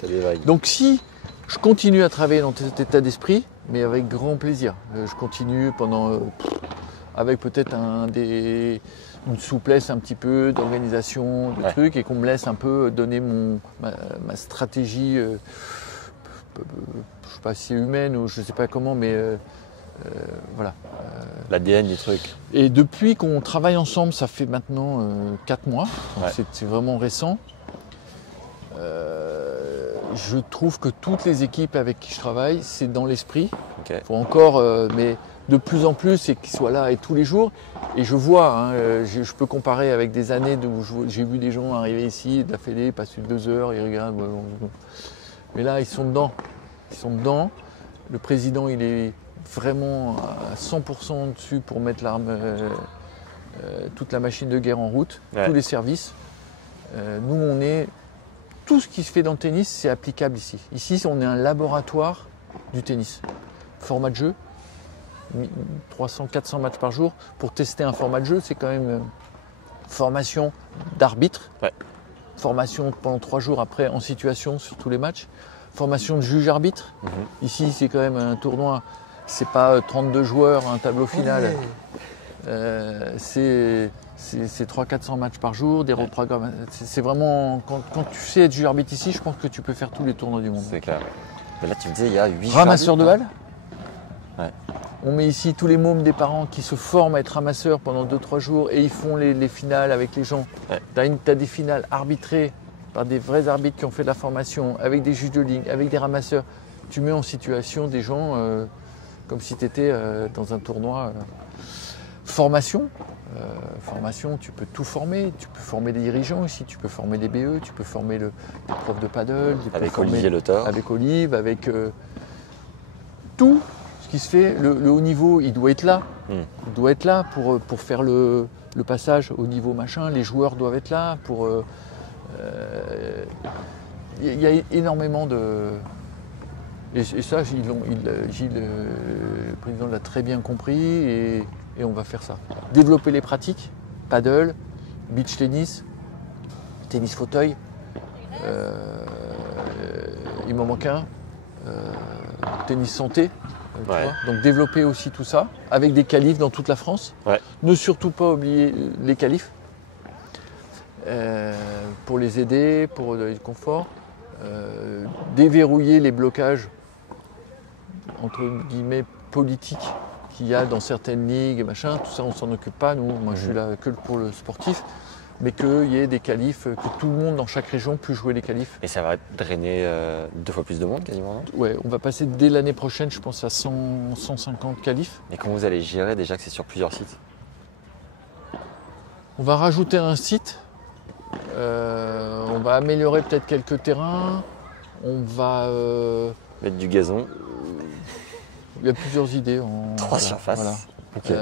T'as des vagues. Donc si je continue à travailler dans cet état d'esprit, mais avec grand plaisir. Je continue pendant. Avec peut-être une souplesse un petit peu d'organisation, de trucs, et qu'on me laisse un peu donner ma stratégie, je ne sais pas si humaine ou je ne sais pas comment, mais voilà. L'ADN du truc. Et depuis qu'on travaille ensemble, ça fait maintenant 4 mois, c'est vraiment récent. Je trouve que toutes les équipes avec qui je travaille, c'est dans l'esprit. Okay. Faut encore, mais de plus en plus, et qu'ils soient là et tous les jours. Et je vois, je peux comparer avec des années où j'ai vu des gens arriver ici, de la Fédé, passer 2 heures, ils regardent. Mais là, ils sont dedans. Ils sont dedans. Le président, il est vraiment à 100% dessus pour mettre toute la machine de guerre en route, tous les services. Nous, tout ce qui se fait dans le tennis, c'est applicable ici. Ici, on est un laboratoire du tennis. Format de jeu, 300-400 matchs par jour. Pour tester un format de jeu, c'est quand même formation d'arbitre, formation pendant 3 jours après en situation sur tous les matchs, formation de juge-arbitre. Ici, c'est quand même un tournoi, c'est pas 32 joueurs, un tableau final. C'est 300-400 matchs par jour, des reprogrammes. C'est vraiment, quand tu sais être juge-arbitre ici, je pense que tu peux faire tous les tournois du monde. C'est clair. Mais là, tu me disais, il y a 8 ramasseurs de balles. Ouais. On met ici tous les mômes des parents qui se forment à être ramasseurs pendant 2-3 jours et ils font les finales avec les gens. Tu as des finales arbitrées par des vrais arbitres qui ont fait de la formation, avec des juges de ligne, avec des ramasseurs. Tu mets en situation des gens comme si tu étais dans un tournoi. Formation, tu peux tout former. Tu peux former des dirigeants ici, tu peux former des BE, tu peux former des profs de paddle. Avec Olivier Le Thor. Avec Olive, avec tout ce qui se fait. Le haut niveau, il doit être là. Il doit être là pour faire le passage au niveau machin. Les joueurs doivent être là. Il y a énormément de... Et ça, Gilles, le président, l'a très bien compris et on va faire ça. Développer les pratiques, paddle, beach tennis, tennis fauteuil. Il m'en manque un. Tennis santé. Tu vois. Donc développer aussi tout ça avec des qualifs dans toute la France. Ne surtout pas oublier les qualifs pour les aider, pour le confort. Déverrouiller les blocages entre guillemets politiques qu'il y a dans certaines ligues et machin, tout ça on s'en occupe pas, nous, moi je suis là que pour le sportif. mais qu'il y ait des qualifs, que tout le monde dans chaque région puisse jouer les qualifs. Et ça va drainer 2 fois plus de monde quasiment, non? Ouais, on va passer dès l'année prochaine, je pense, à 150 qualifs. Et comment vous allez gérer déjà que c'est sur plusieurs sites? On va rajouter un site, on va améliorer peut-être quelques terrains, on va... Mettre du gazon. Il y a plusieurs idées. 3 surfaces. Voilà. Ok.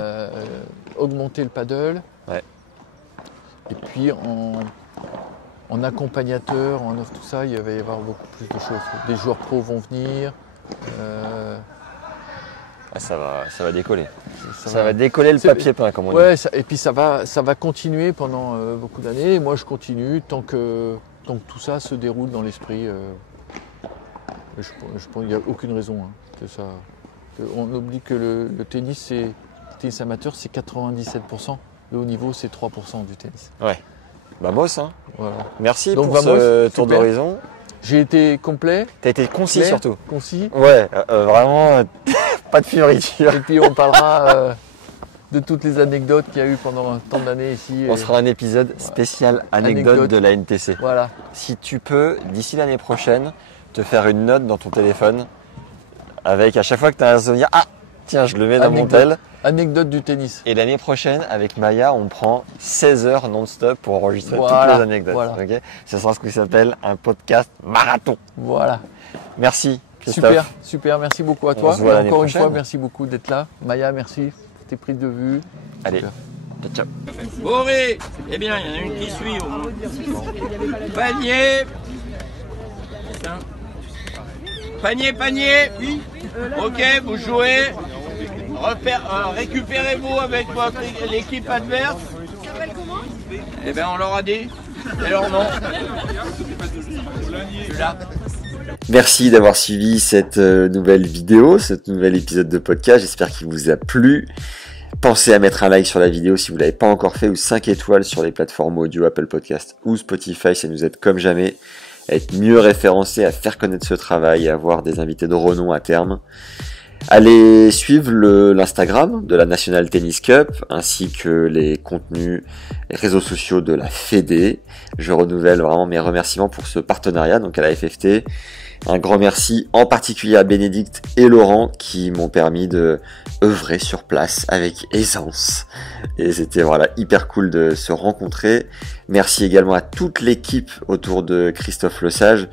Augmenter le paddle. Ouais. Et puis en accompagnateur, en offre, tout ça, il va y avoir beaucoup plus de choses. Des joueurs pros vont venir. Ah, ça va décoller. Ça va décoller le papier peint, comme on dit. Ouais, et puis ça va continuer pendant beaucoup d'années. Et moi, je continue tant que tout ça se déroule dans l'esprit. Je pense qu'il n'y a aucune raison que ça. On oublie que le tennis amateur, c'est 97%. Le haut niveau, c'est 3% du tennis. Ouais. Bah Moss, hein. Voilà. Merci Donc, pour ce tour super. d'horizon. J'ai été complet. T'as été concis clair, surtout. Concis. Ouais, vraiment pas de fioriture. Et puis on parlera de toutes les anecdotes qu'il y a eu pendant tant d'années ici. On sera un épisode spécial anecdote de la NTC. Voilà. Si tu peux, d'ici l'année prochaine, te faire une note dans ton téléphone avec à chaque fois que tu as un souvenir, ah tiens, je le mets dans mon tel. Anecdote du tennis. Et l'année prochaine, avec Maya, on prend 16 heures non-stop pour enregistrer toutes les anecdotes. Voilà. Okay, ce sera ce qui s'appelle un podcast marathon. Voilà. Merci Christophe. Super, merci beaucoup à toi. On se voit Et encore une prochaine. fois, merci beaucoup d'être là. Maya, merci pour tes prises de vue. Allez, super. ciao. Boré, eh bien, il y en a une qui suit au moins. Panier. Panier. Oui. Ok, vous jouez. Récupérez-vous avec l'équipe adverse. Ça s'appelle comment? Eh bien, on leur a dit. Et leur nom. Je suis là. Merci d'avoir suivi cette nouvelle vidéo, ce nouvel épisode de podcast. J'espère qu'il vous a plu. Pensez à mettre un like sur la vidéo si vous ne l'avez pas encore fait ou 5 étoiles sur les plateformes audio Apple Podcast ou Spotify. Ça nous aide comme jamais à être mieux référencés, à faire connaître ce travail et à avoir des invités de renom à terme. Allez suivre l'Instagram de la National Tennis Cup ainsi que les contenus, les réseaux sociaux de la Fédé. Je renouvelle vraiment mes remerciements pour ce partenariat donc à la FFT. Un grand merci en particulier à Bénédicte et Laurent qui m'ont permis de œuvrer sur place avec aisance. Et c'était voilà hyper cool de se rencontrer. Merci également à toute l'équipe autour de Christophe Lesage.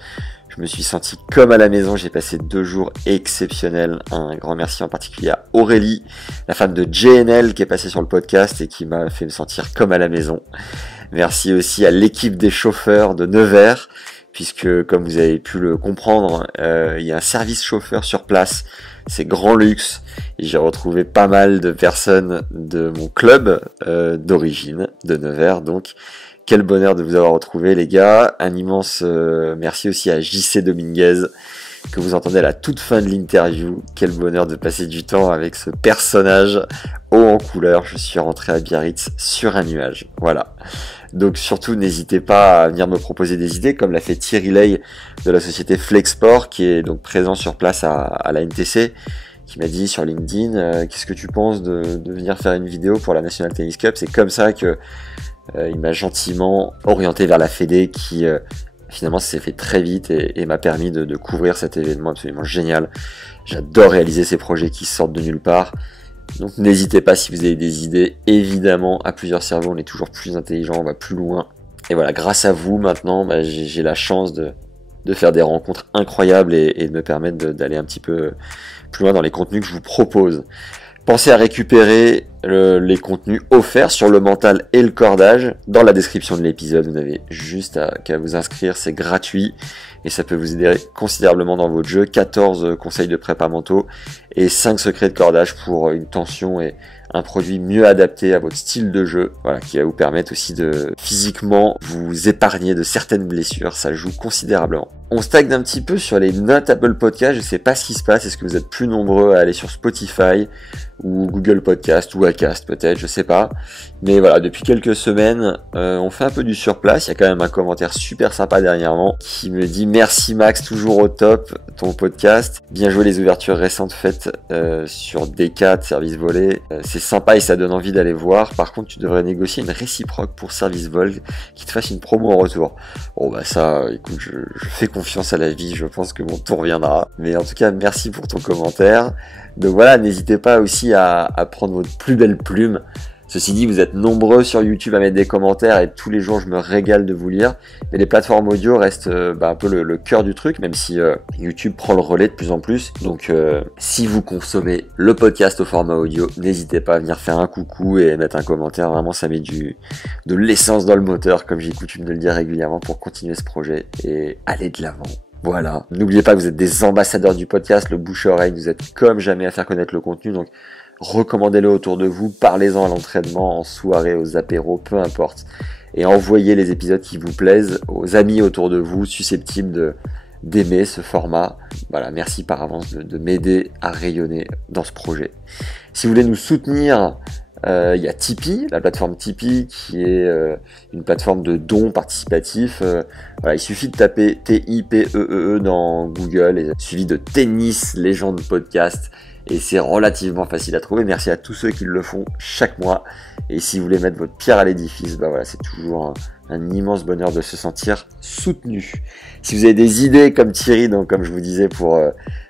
Je me suis senti comme à la maison, j'ai passé 2 jours exceptionnels. Un grand merci en particulier à Aurélie, la femme de JNL qui est passée sur le podcast et qui m'a fait me sentir comme à la maison. Merci aussi à l'équipe des chauffeurs de Nevers, puisque comme vous avez pu le comprendre, il y a un service chauffeur sur place, c'est grand luxe. Et j'ai retrouvé pas mal de personnes de mon club d'origine, de Nevers donc. Quel bonheur de vous avoir retrouvé les gars. Un immense merci aussi à JC Dominguez que vous entendez à la toute fin de l'interview. Quel bonheur de passer du temps avec ce personnage haut en couleur. Je suis rentré à Biarritz sur un nuage. Voilà. Donc surtout n'hésitez pas à venir me proposer des idées comme l'a fait Thierry Ley de la société Flexport qui est donc présent sur place à la NTC. Qui m'a dit sur LinkedIn qu'est-ce que tu penses de venir faire une vidéo pour la National Tennis Cup. C'est comme ça que il m'a gentiment orienté vers la Fédé qui finalement s'est fait très vite et m'a permis de couvrir cet événement absolument génial. J'adore réaliser ces projets qui sortent de nulle part. Donc n'hésitez pas si vous avez des idées. Évidemment, à plusieurs cerveaux, on est toujours plus intelligent, on va plus loin. Et voilà, grâce à vous maintenant, j'ai la chance de faire des rencontres incroyables et de me permettre d'aller un petit peu plus loin dans les contenus que je vous propose. Pensez à récupérer les contenus offerts sur le mental et le cordage dans la description de l'épisode. Vous n'avez juste qu'à vous inscrire, c'est gratuit et ça peut vous aider considérablement dans votre jeu. 14 conseils de prépa mentaux et 5 secrets de cordage pour une tension et un produit mieux adapté à votre style de jeu. Voilà, qui va vous permettre aussi de physiquement vous épargner de certaines blessures. Ça joue considérablement. On stagne un petit peu sur les notes Apple Podcast, je sais pas ce qui se passe, est-ce que vous êtes plus nombreux à aller sur Spotify ou Google Podcast ou Acast peut-être, je sais pas. Mais voilà, depuis quelques semaines, on fait un peu du surplace. Il y a quand même un commentaire super sympa dernièrement qui me dit « Merci Max, toujours au top, ton podcast. Bien joué les ouvertures récentes faites sur D4, Service Volé. C'est sympa et ça donne envie d'aller voir. Par contre, tu devrais négocier une réciproque pour Service Vol qui te fasse une promo en retour. » Bon bah ça, écoute, je fais confiance à la vie, je pense que mon tour viendra. Mais en tout cas, merci pour ton commentaire. Donc voilà, n'hésitez pas aussi à prendre votre plus belle plume. Ceci dit, vous êtes nombreux sur YouTube à mettre des commentaires et tous les jours je me régale de vous lire. Mais les plateformes audio restent un peu le cœur du truc, même si YouTube prend le relais de plus en plus. Donc si vous consommez le podcast au format audio, n'hésitez pas à venir faire un coucou et mettre un commentaire. Vraiment, ça met de l'essence dans le moteur, comme j'ai coutume de le dire régulièrement, pour continuer ce projet et aller de l'avant. Voilà. N'oubliez pas que vous êtes des ambassadeurs du podcast, le bouche-oreille, vous êtes comme jamais à faire connaître le contenu, donc recommandez-le autour de vous, parlez-en à l'entraînement, en soirée, aux apéros, peu importe. Et envoyez les épisodes qui vous plaisent aux amis autour de vous, susceptibles d'aimer ce format. Voilà, merci par avance de m'aider à rayonner dans ce projet. Si vous voulez nous soutenir, il y a Tipeee, la plateforme Tipeee qui est une plateforme de dons participatifs. Voilà, il suffit de taper TIPEEE dans Google et suivi de Tennis Légende Podcast et c'est relativement facile à trouver. Merci à tous ceux qui le font chaque mois. Et si vous voulez mettre votre pierre à l'édifice, bah voilà, c'est toujours un immense bonheur de se sentir soutenu. Si vous avez des idées comme Thierry, donc comme je vous disais pour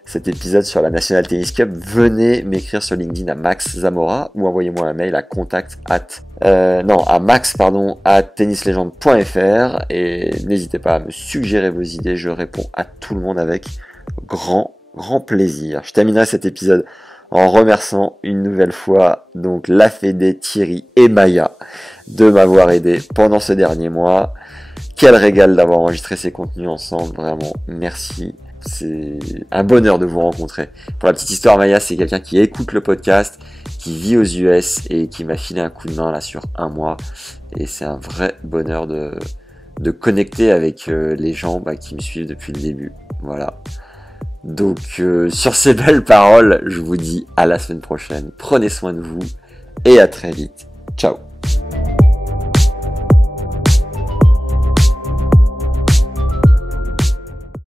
cet épisode sur la National Tennis Cup, venez m'écrire sur LinkedIn à Max Zamora ou envoyez-moi un mail à tennislegende.fr et n'hésitez pas à me suggérer vos idées, je réponds à tout le monde avec grand plaisir. Je terminerai cet épisode en remerciant une nouvelle fois donc la Fédé, Thierry et Maya de m'avoir aidé pendant ce dernier mois. Quel régal d'avoir enregistré ces contenus ensemble, vraiment merci. C'est un bonheur de vous rencontrer. Pour la petite histoire, Maya, c'est quelqu'un qui écoute le podcast, qui vit aux US et qui m'a filé un coup de main là sur un mois. Et c'est un vrai bonheur de connecter avec les gens qui me suivent depuis le début. Voilà. Donc sur ces belles paroles, je vous dis à la semaine prochaine. Prenez soin de vous et à très vite. Ciao.